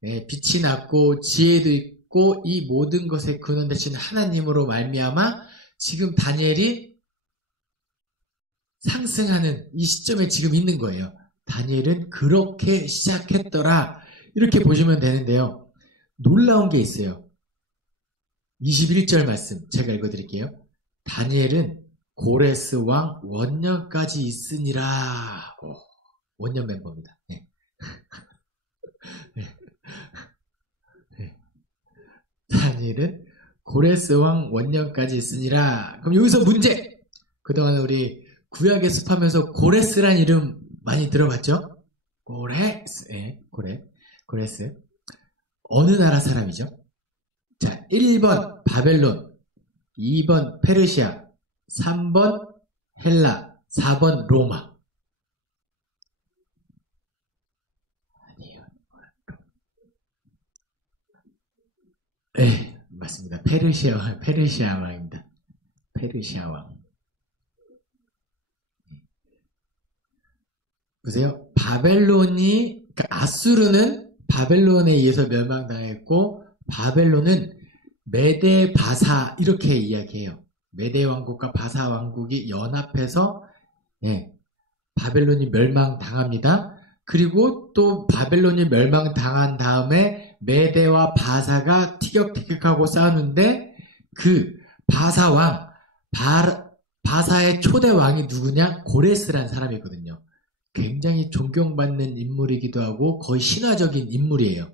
빛이 났고 지혜도 있고 이 모든 것의 근원 되신 하나님으로 말미암아 지금 다니엘이 상승하는 이 시점에 지금 있는 거예요. 다니엘은 그렇게 시작했더라. 이렇게 보시면 되는데요. 놀라운 게 있어요. 21절 말씀 제가 읽어드릴게요. 다니엘은 고레스 왕 원년까지 있으니라. 원년 멤버입니다. 네. 네. 네. 다니엘은 고레스 왕 원년까지 있으니라. 그럼 여기서 문제! 그동안 우리 구약에 습하면서 고레스란 이름 많이 들어봤죠? 고레스. 네, 고레스. 어느 나라 사람이죠? 자, 1번 바벨론, 2번 페르시아, 3번 헬라, 4번 로마. 아니에요. 네, 맞습니다. 페르시아 왕입니다. 페르시아 왕. 보세요. 그러니까 아수르는 바벨론에 의해서 멸망당했고, 바벨론은 메데 바사 이렇게 이야기해요. 메데 왕국과 바사 왕국이 연합해서 바벨론이 멸망당합니다. 그리고 또 바벨론이 멸망당한 다음에 메데와 바사가 티격태격하고 싸우는데 그 바사 왕, 바사의 초대 왕이 누구냐? 고레스라는 사람이거든요. 굉장히 존경받는 인물이기도 하고 거의 신화적인 인물이에요.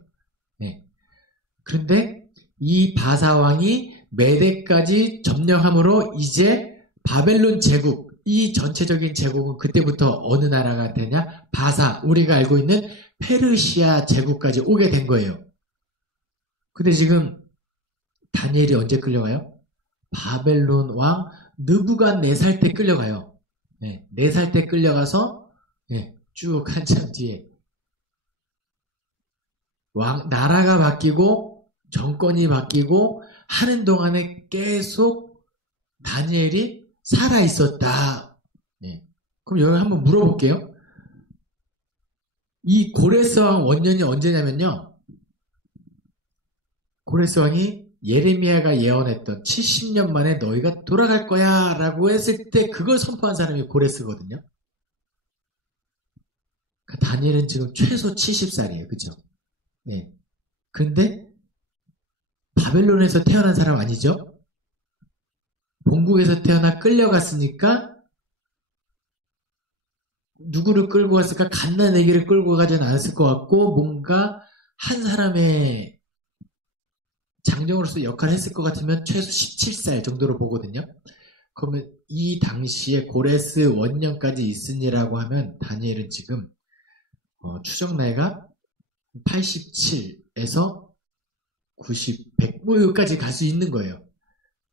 그런데 이 바사 왕이 메데까지 점령함으로 이제 바벨론 제국, 이 전체적인 제국은 그때부터 어느 나라가 되냐? 바사, 우리가 알고 있는 페르시아 제국까지 오게 된 거예요. 근데 지금 다니엘이 언제 끌려가요? 바벨론 왕 느부갓네살 때 끌려가요. 4살 때 끌려가서 쭉 한참 뒤에 나라가 바뀌고 정권이 바뀌고 하는 동안에 계속 다니엘이 살아있었다. 그럼 여기 한번 물어볼게요. 이 고레스 왕 원년이 언제냐면요. 고레스 왕이 예레미야가 예언했던 70년 만에 너희가 돌아갈 거야 라고 했을 때 그걸 선포한 사람이 고레스거든요. 그러니까 다니엘은 지금 최소 70살이에요. 그죠? 근데 바벨론에서 태어난 사람 아니죠? 본국에서 태어나 끌려갔으니까 누구를 끌고 갔을까? 갓난아기를 끌고 가진 않았을 것 같고 뭔가 한 사람의 장정으로서 역할을 했을 것 같으면 최소 17살 정도로 보거든요. 그러면 이 당시에 고레스 원년까지 있으니라고 하면 다니엘은 지금 추정 나이가 87에서 90, 100 뭐 여기까지 갈 수 있는 거예요.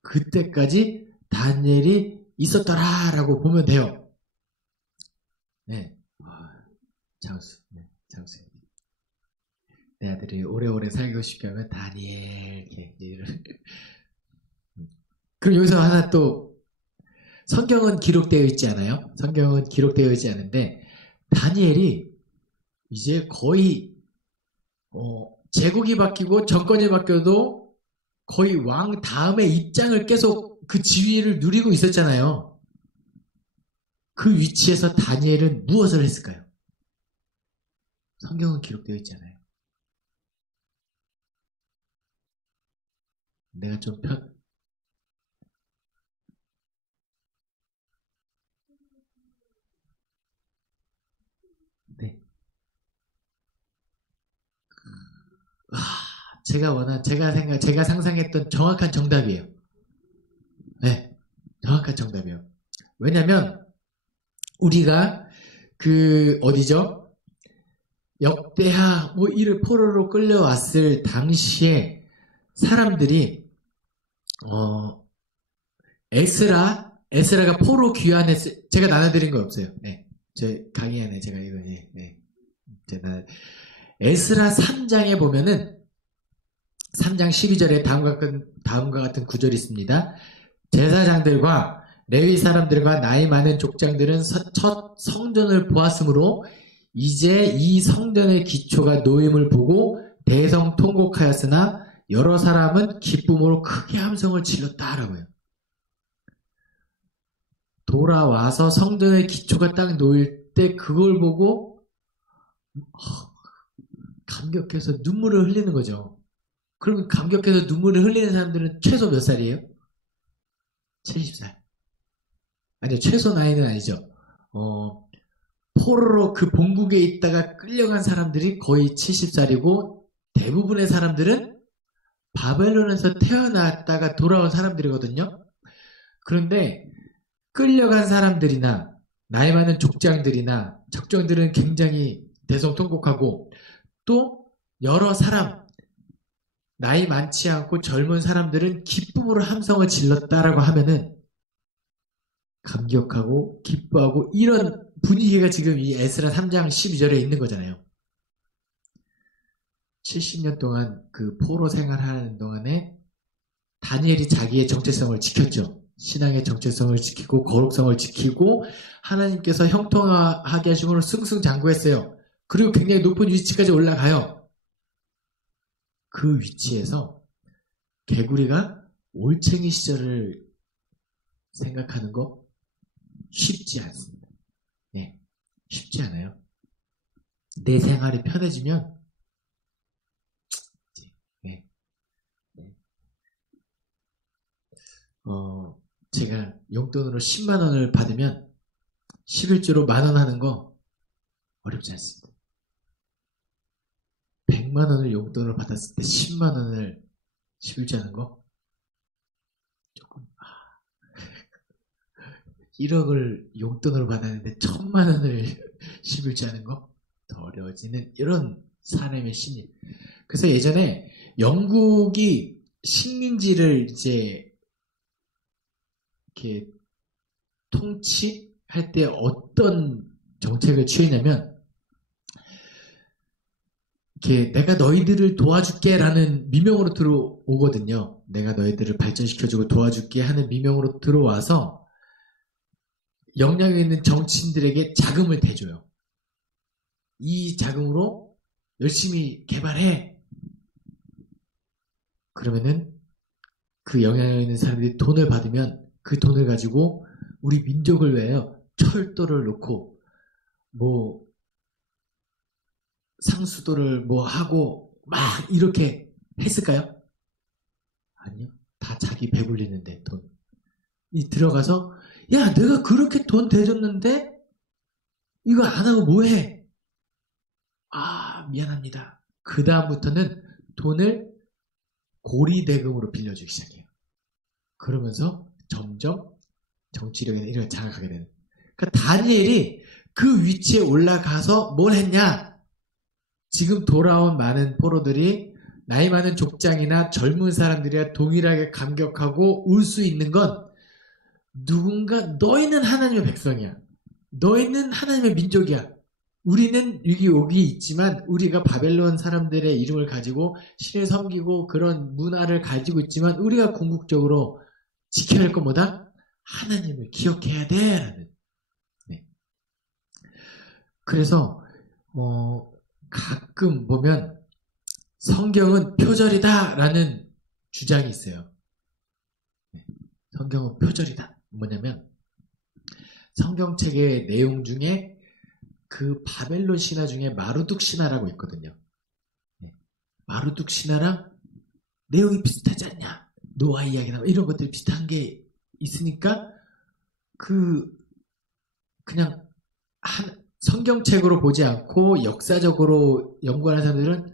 그때까지 다니엘이 있었더라라고 보면 돼요. 장수. 내 아들이 오래오래 살고 싶게 하면 다니엘 그럼 여기서 하나 또 성경은 기록되어 있지 않아요? 성경은 기록되어 있지 않은데 다니엘이 이제 거의 제국이 바뀌고 정권이 바뀌어도 거의 왕 다음의 입장을 계속 그 지위를 누리고 있었잖아요. 그 위치에서 다니엘은 무엇을 했을까요? 성경은 기록되어 있잖아요. 내가 좀 제가 상상했던 정확한 정답이에요. 정확한 정답이에요. 왜냐면 우리가 어디죠? 역대하 이를 포로로 끌려왔을 당시에 사람들이 에스라가 포로 귀환했을 제가 나눠드린 거 없어요. 제 강의 안에 제가 이거 제가 에스라 3장에 보면은 3장 12절에 다음과 같은 구절이 있습니다. 제사장들과 레위 사람들과 나이 많은 족장들은 첫 성전을 보았으므로 이제 이 성전의 기초가 놓임을 보고 대성통곡하였으나 여러 사람은 기쁨으로 크게 함성을 질렀다라고요. 돌아와서 성전의 기초가 딱 놓일 때 그걸 보고 감격해서 눈물을 흘리는 거죠. 그러면 감격해서 눈물을 흘리는 사람들은 최소 몇 살이에요? 70살. 아니요, 최소 나이는 아니죠. 포로로 그 본국에 있다가 끌려간 사람들이 거의 70살이고 대부분의 사람들은 바벨론에서 태어났다가 돌아온 사람들이거든요. 그런데 끌려간 사람들이나 나이 많은 족장들이나 적장들은 굉장히 대성통곡하고 또 여러 사람 나이 많지 않고 젊은 사람들은 기쁨으로 함성을 질렀다라고 하면은 감격하고 기뻐하고 이런 분위기가 지금 이 에스라 3장 12절에 있는 거잖아요. 70년 동안 그 포로 생활하는 동안에 다니엘이 자기의 정체성을 지켰죠. 신앙의 정체성을 지키고 거룩성을 지키고 하나님께서 형통하게 하심으로 승승장구했어요. 그리고 굉장히 높은 위치까지 올라가요. 그 위치에서 개구리가 올챙이 시절을 생각하는 거 쉽지 않습니다. 네, 쉽지 않아요. 내 생활이 편해지면 네. 제가 용돈으로 10만 원을 받으면 11조로 10,000원 하는 거 어렵지 않습니다. 100만 원을 용돈으로 받았을 때 10만 원을 11조 하는 거 조금 1억을 용돈으로 받았는데 1,000만 원을 11조 하는 거 더 어려워지는 이런 사람의 심리. 그래서 예전에 영국이 식민지를 이제 이렇게 통치할 때 어떤 정책을 취했냐면 이렇게 내가 너희들을 도와줄게 라는 미명으로 들어오거든요. 내가 너희들을 발전시켜주고 도와줄게 하는 미명으로 들어와서 역량이 있는 정치인들에게 자금을 대줘요. 이 자금으로 열심히 개발해. 그러면은 그 영향력 있는 사람들이 돈을 받으면 그 돈을 가지고 우리 민족을 위하여 철도를 놓고 뭐 상수도를 뭐 하고 막 이렇게 했을까요? 아니요. 다 자기 배불리는데 돈이 들어가서 야 내가 그렇게 돈 대줬는데 이거 안 하고 뭐해? 아 미안합니다. 그 다음부터는 돈을 고리대금으로 빌려주기 시작해요. 그러면서 점점 정치력이나 이런 걸 장악하게 되는. 그러니까 다니엘이 그 위치에 올라가서 뭘 했냐? 지금 돌아온 많은 포로들이 나이 많은 족장이나 젊은 사람들이야 동일하게 감격하고 울 수 있는 건 누군가 너희는 하나님의 백성이야. 너희는 하나님의 민족이야. 우리는 여기 있지만 우리가 바벨론 사람들의 이름을 가지고 신을 섬기고 그런 문화를 가지고 있지만 우리가 궁극적으로 지켜야 할 것보다 하나님을 기억해야 돼 라는. 네. 그래서 가끔 보면 성경은 표절이다 라는 주장이 있어요. 네. 성경은 표절이다. 뭐냐면 성경책의 내용 중에 그 바벨론 신화 중에 마루둑 신화라고 있거든요. 네. 마루둑 신화랑 내용이 비슷하지 않냐? 노아 이야기나 이런 것들이 비슷한 게 있으니까 그냥 성경책으로 보지 않고 역사적으로 연구하는 사람들은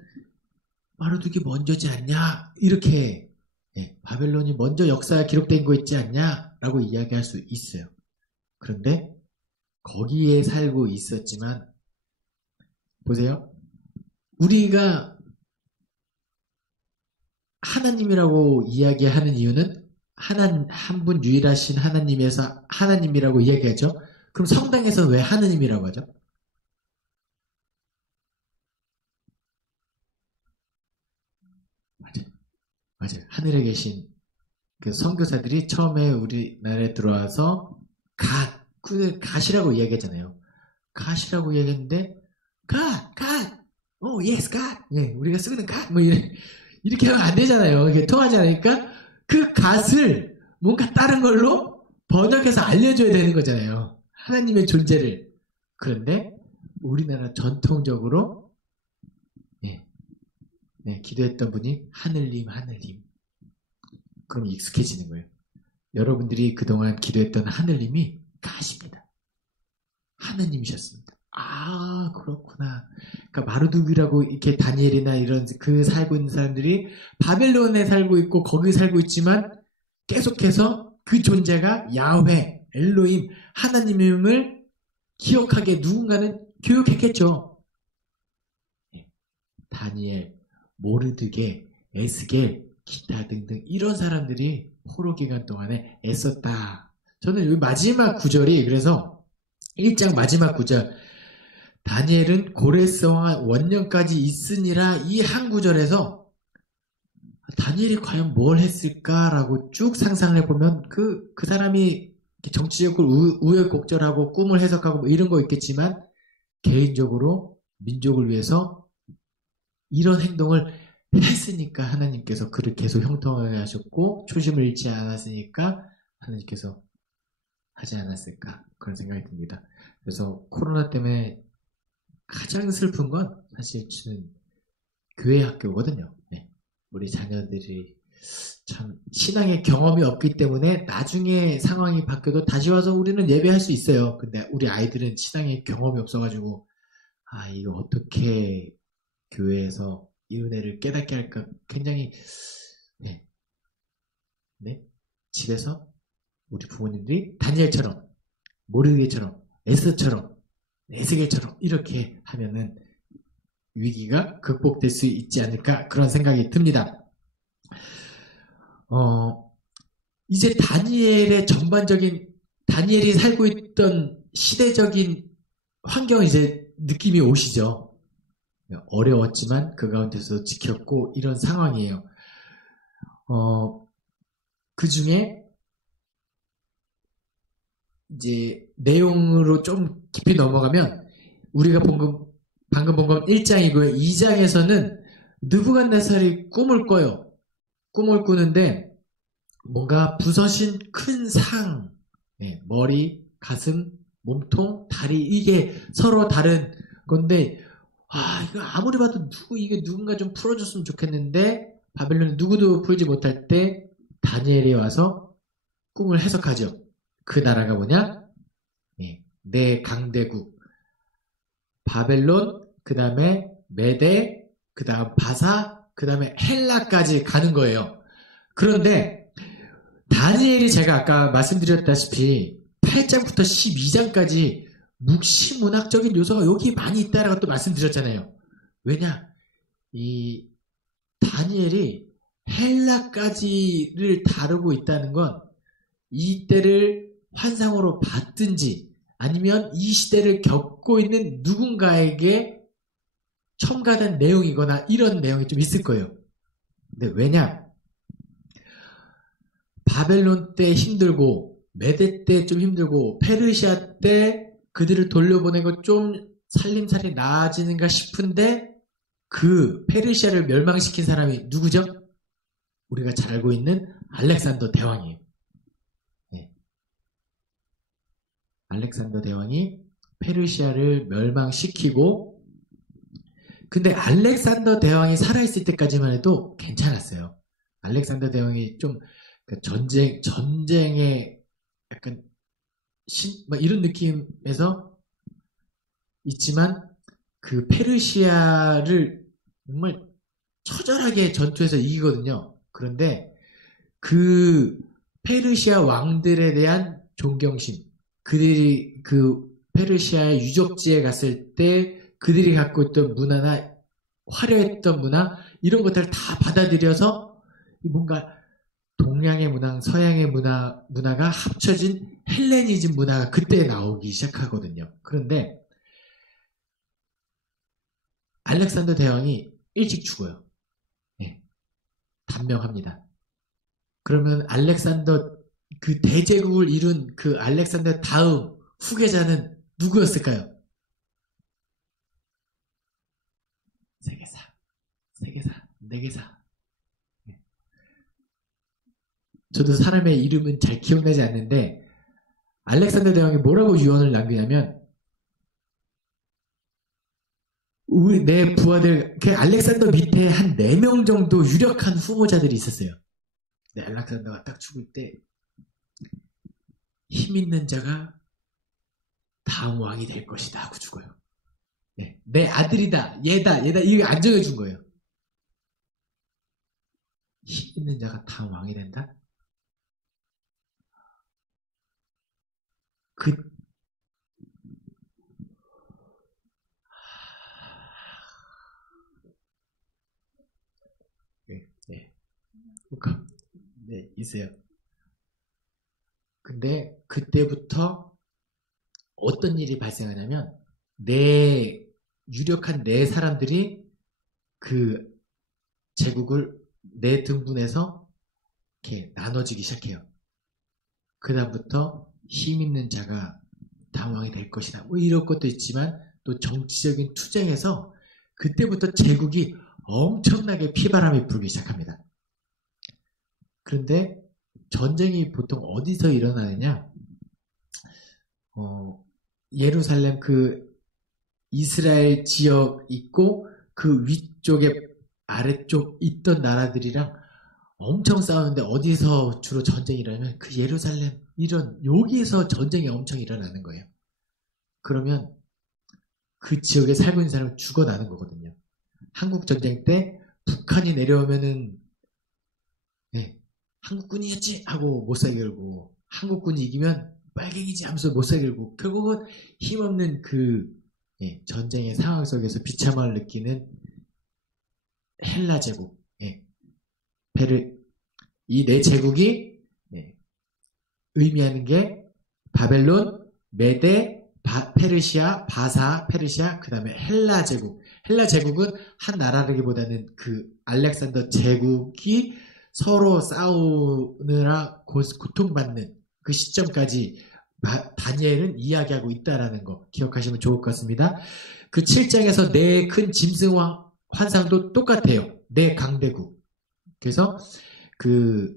마루둑이 먼저지 않냐? 이렇게 네. 바벨론이 먼저 역사에 기록된 거 있지 않냐? 라고 이야기할 수 있어요. 그런데 거기에 살고 있었지만 보세요. 우리가 하나님이라고 이야기하는 이유는 한 분 유일하신 하나님에서 하나님이라고 이야기하죠. 그럼 성당에서 왜 하나님이라고 하죠? 맞아요. 하늘에 계신 그 선교사들이 처음에 우리나라에 들어와서 갓이라고 이야기했잖아요. 갓이라고 이야기했는데 yes, God. 네, 우리가 쓰는 갓 뭐 이렇게 하면 안 되잖아요. 이게 통하지 않으니까 그 갓을 뭔가 다른 걸로 번역해서 알려줘야 되는 거잖아요. 하나님의 존재를. 그런데 우리나라 전통적으로 기도했던 분이 하늘님. 그럼 익숙해지는 거예요. 여러분들이 그동안 기도했던 하늘님이 가십니다. 하느님이셨습니다. 아 그렇구나. 그러니까 마루둑이라고 이렇게 다니엘이나 이런 그 살고 있는 사람들이 바벨론에 살고 있고 거기 살고 있지만 계속해서 그 존재가 야훼, 엘로힘, 하나님임을 기억하게 누군가는 교육했겠죠. 다니엘, 모르드게, 에스겔, 기타 등등 이런 사람들이 포로 기간 동안에 애썼다. 저는 이 마지막 구절이 그래서 1장 마지막 구절 다니엘은 고레스왕 원년까지 있으니라 이 한 구절에서 다니엘이 과연 뭘 했을까라고 쭉 상상을 해보면 그 사람이 정치적으로 우여곡절하고 꿈을 해석하고 뭐 이런 거 있겠지만 개인적으로 민족을 위해서 이런 행동을 했으니까 하나님께서 그를 계속 형통하게 하셨고 초심을 잃지 않았으니까 하나님께서 하지 않았을까 그런 생각이 듭니다. 그래서 코로나 때문에 가장 슬픈 건 사실 저는 교회 학교거든요. 네. 우리 자녀들이 참 신앙의 경험이 없기 때문에 나중에 상황이 바뀌어도 다시 와서 우리는 예배할 수 있어요. 근데 우리 아이들은 신앙의 경험이 없어가지고 이거 어떻게 교회에서 이 은혜를 깨닫게 할까 굉장히 네. 집에서 우리 부모님들이 다니엘처럼 모르드게처럼 에스더처럼 에스겔처럼 이렇게 하면은 위기가 극복될 수 있지 않을까 그런 생각이 듭니다. 이제 다니엘의 전반적인 다니엘이 살고 있던 시대적인 환경 이제 느낌이 오시죠. 어려웠지만 그 가운데서 지켰고 이런 상황이에요. 그 중에 이제 내용으로 좀 깊이 넘어가면 우리가 방금 본 건 1장이고요. 2장에서는 느부갓네살이 꿈을 꿔요. 꿈을 꾸는데 뭔가 부서진 큰 상, 머리, 가슴, 몸통, 다리 이게 서로 다른 건데 이거 아무리 봐도 이게 누군가 좀 풀어줬으면 좋겠는데 바벨론 누구도 풀지 못할 때 다니엘이 와서 꿈을 해석하죠. 그 나라가 뭐냐? 내 강대국 바벨론, 그 다음에 메데, 그 다음 바사, 그 다음에 헬라까지 가는 거예요. 그런데 다니엘이 제가 아까 말씀드렸다시피 8장부터 12장까지 묵시문학적인 요소가 여기 많이 있다라고 또 말씀드렸잖아요. 왜냐? 이 다니엘이 헬라까지를 다루고 있다는 건 이때를 환상으로 봤든지 아니면 이 시대를 겪고 있는 누군가에게 첨가된 내용이거나 이런 내용이 좀 있을 거예요. 근데 왜냐? 바벨론 때 힘들고 메데 때 좀 힘들고 페르시아 때 그들을 돌려보내고 좀 살림살이 나아지는가 싶은데 그 페르시아를 멸망시킨 사람이 누구죠? 우리가 잘 알고 있는 알렉산더 대왕이에요. 알렉산더 대왕이 페르시아를 멸망시키고 근데 알렉산더 대왕이 살아있을 때까지만 해도 괜찮았어요. 알렉산더 대왕이 좀 전쟁의 약간 이런 느낌에서 있지만 그 페르시아를 정말 처절하게 전투해서 이기거든요. 그런데 그 페르시아 왕들에 대한 존경심 그들이 그 페르시아의 유적지에 갔을 때 그들이 갖고 있던 문화나 화려했던 문화 이런 것들을 다 받아들여서 뭔가 동양의 문화, 서양의 문화가 합쳐진 헬레니즘 문화가 그때 나오기 시작하거든요. 그런데 알렉산더 대왕이 일찍 죽어요. 단명합니다. 그러면 알렉산더 그 대제국을 이룬 그 알렉산더 다음 후계자는 누구였을까요? 세계사. 저도 사람의 이름은 잘 기억나지 않는데 알렉산더 대왕이 뭐라고 유언을 남기냐면 내 부하들 그 알렉산더 밑에 한 4명 정도 유력한 후보자들이 있었어요. 근데 알렉산더가 딱 죽을 때 힘 있는 자가 다음 왕이 될 것이다 하고 죽어요. 내 아들이다 얘다 이거 안 정해준 거예요. 힘 있는 자가 다음 왕이 된다? 네, 있어요. 근데 그때부터 어떤 일이 발생하냐면 유력한 네 사람들이 그 제국을 네 등분해서 이렇게 나눠지기 시작해요. 그 다음부터 힘 있는 자가 당왕이 될 것이다. 뭐 이런 것도 있지만 또 정치적인 투쟁에서 그때부터 제국이 엄청나게 피바람이 불기 시작합니다. 그런데 전쟁이 보통 어디서 일어나느냐? 예루살렘 그 이스라엘 지역 있고 그 위쪽에 아래쪽 있던 나라들이랑 엄청 싸우는데 어디서 주로 전쟁이 일어나면 그 예루살렘 이런 여기에서 전쟁이 엄청 일어나는 거예요. 그러면 그 지역에 살고 있는 사람은 죽어나는 거거든요. 한국 전쟁 때 북한이 내려오면은 한국군이었지 하고 못 살게 굴고 한국군이 이기면 빨갱이지 하면서 못 살게 굴고 결국은 힘없는 그 전쟁의 상황 속에서 비참함을 느끼는 헬라 제국, 이 네 제국이 의미하는 게 바벨론, 메데, 페르시아, 바사, 페르시아, 그 다음에 헬라 제국. 헬라 제국은 한 나라라기보다는 그 알렉산더 제국이 서로 싸우느라 고통받는 그 시점까지 다니엘은 이야기하고 있다라는 거 기억하시면 좋을 것 같습니다. 그 7장에서 네 큰 짐승 환상도 똑같아요. 네 강대국. 그래서 그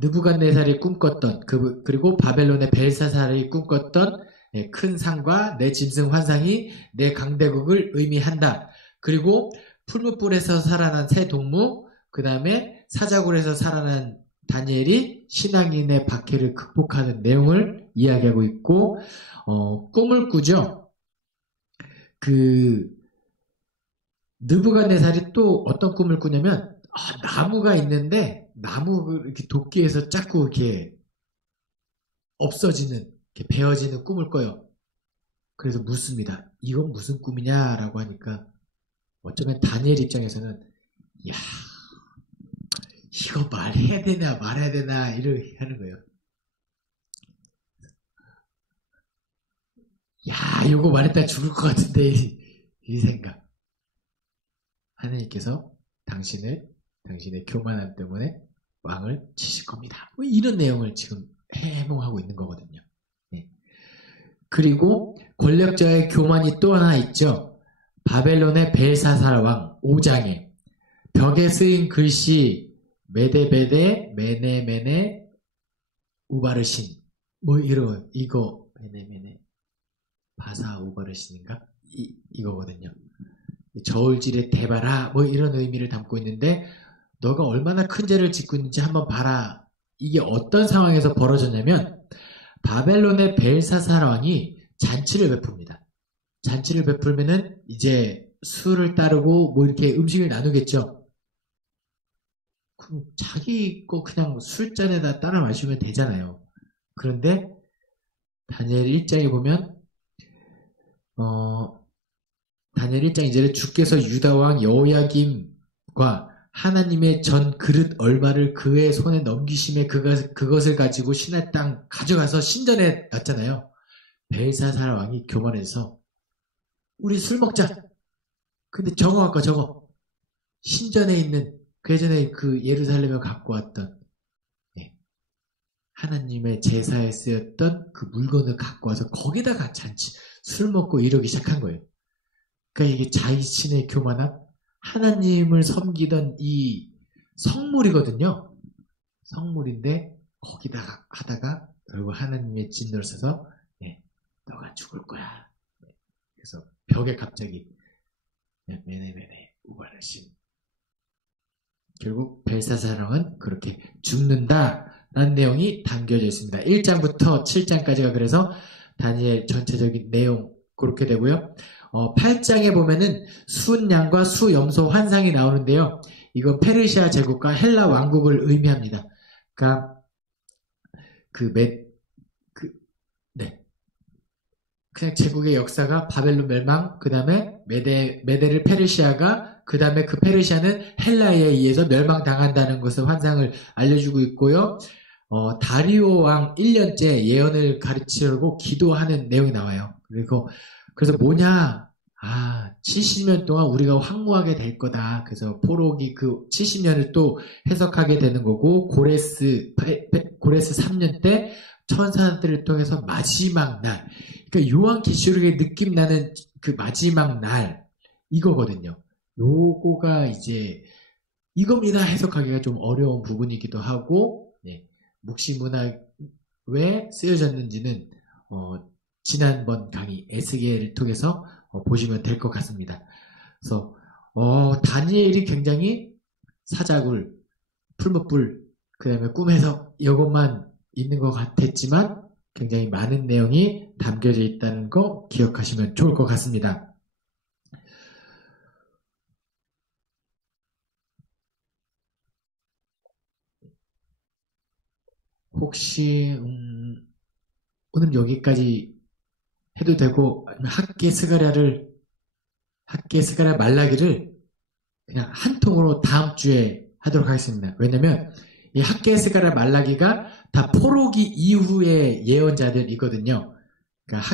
느부갓네살이 꿈꿨던 그리고 바벨론의 벨사살이 꿈꿨던 큰 상과 네 짐승 환상이 네 강대국을 의미한다. 그리고 풀무불에서 살아난 새 동무, 그 다음에 사자굴에서 살아난 다니엘이 신앙인의 박해를 극복하는 내용을 이야기하고 있고, 꿈을 꾸죠. 그 느부갓네살이 또 어떤 꿈을 꾸냐면 나무가 있는데 나무 이렇게 도끼에서 자꾸 이렇게 없어지는, 이렇게 베어지는 꿈을 꿔요. 그래서 묻습니다. 이건 무슨 꿈이냐라고 하니까 어쩌면 다니엘 입장에서는 야 이거 말해야 되나 말아야 되나 이렇게 하는 거예요. 야 이거 말했다 죽을 것 같은데 이 생각. 하나님께서 당신의 교만함 때문에 왕을 치실 겁니다. 뭐 이런 내용을 지금 해몽하고 있는 거거든요. 그리고 권력자의 교만이 또 하나 있죠. 바벨론의 벨사살 왕 5장에 벽에 쓰인 글씨 메데베데 메네메네 우바르신 뭐 이런 이거 메네메네 바사 우바르신인가 이거거든요. 저울질에 대봐라 뭐 이런 의미를 담고 있는데 너가 얼마나 큰 죄를 짓고 있는지 한번 봐라. 이게 어떤 상황에서 벌어졌냐면 바벨론의 벨사살 왕이 잔치를 베풉니다. 잔치를 베풀면은 이제 술을 따르고 뭐 이렇게 음식을 나누겠죠. 그럼 자기 거 그냥 술잔에다 따라 마시면 되잖아요. 그런데 다니엘 1장에 보면 다니엘 1장 2절에 주께서 유다왕 여호야김과 하나님의 전 그릇 얼마를 그의 손에 넘기심에 그것을 가지고 신의 땅 가져가서 신전에 놨잖아요. 벨사살 왕이 교만해서 우리 술 먹자. 근데 저거 아까 저거 신전에 있는 그 예전에 그 예루살렘에 갖고 왔던 하나님의 제사에 쓰였던 그 물건을 갖고 와서 거기다가 잔치 술 먹고 이러기 시작한 거예요. 그러니까 이게 자신의 교만함, 하나님을 섬기던 이 성물이거든요. 성물인데 거기다가 하다가 결국 하나님의 진노를 써서 너가 죽을 거야. 그래서 벽에 갑자기 메네메네 우바르신 결국 벨사살 왕은 그렇게 죽는다라는 내용이 담겨져 있습니다. 1장부터 7장까지가 그래서 다니엘 전체적인 내용 그렇게 되고요. 8장에 보면은 수은양과 수염소 환상이 나오는데요. 이건 페르시아 제국과 헬라 왕국을 의미합니다. 그러니까 그냥 제국의 역사가 바벨론 멸망, 그 다음에 메데를 페르시아가, 그 다음에 그 페르시아는 헬라에 의해서 멸망당한다는 것을 환상을 알려주고 있고요. 다리오 왕 1년째 예언을 가르치려고 기도하는 내용이 나와요. 그리고 그래서 뭐냐? 70년 동안 우리가 황무하게 될 거다. 그래서 포로기 그 70년을 또 해석하게 되는 거고, 고레스 3년 때 천사들을 통해서 마지막 날. 그러니까 요한계시록의 느낌 나는 그 마지막 날, 이거거든요. 요거가 이제 이겁니다. 해석하기가 좀 어려운 부분이기도 하고, 묵시문학 왜 쓰여졌는지는 지난번 강의 에스겔을 통해서 보시면 될 것 같습니다. 그래서 다니엘이 굉장히 사자굴, 풀무불, 그 다음에 꿈 해석 이것만 있는 것 같았지만 굉장히 많은 내용이 담겨져 있다는 거 기억하시면 좋을 것 같습니다. 혹시 오늘 여기까지 해도 되고 학계 스가랴 말라기를 그냥 한 통으로 다음 주에 하도록 하겠습니다. 왜냐면 이 학계 스가랴 말라기가 다 포로기 이후의 예언자들이거든요. 그러니까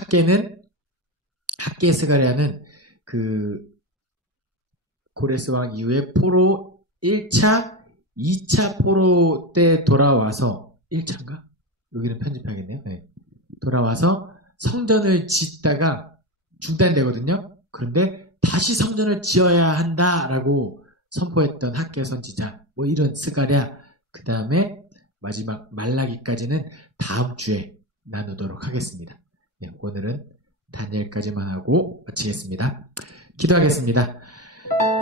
학계 스가랴는 그 고레스 왕 이후에 포로 1차, 2차 포로 때 돌아와서 1차인가? 여기는 편집해야겠네요. 돌아와서 성전을 짓다가 중단되거든요. 그런데 다시 성전을 지어야 한다라고 선포했던 학계 선지자, 뭐 이런 스가랴, 그 다음에 마지막 말라기까지는 다음 주에 나누도록 하겠습니다. 오늘은 다니엘까지만 하고 마치겠습니다. 기도하겠습니다.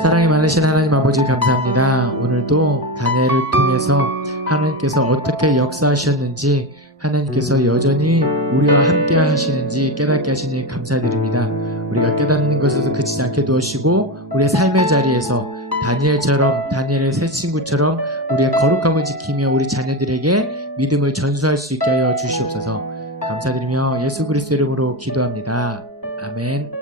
사랑이 많으신 하나님 아버지 감사합니다. 오늘도 다니엘을 통해서 하나님께서 어떻게 역사하셨는지, 하나님께서 여전히 우리와 함께 하시는지 깨닫게 하시니 감사드립니다. 우리가 깨닫는 것에서 그치지 않게 도우시고 우리의 삶의 자리에서 다니엘의 새 친구처럼 우리의 거룩함을 지키며 우리 자녀들에게 믿음을 전수할 수 있게 하여 주시옵소서. 감사드리며 예수 그리스도 이름으로 기도합니다. 아멘.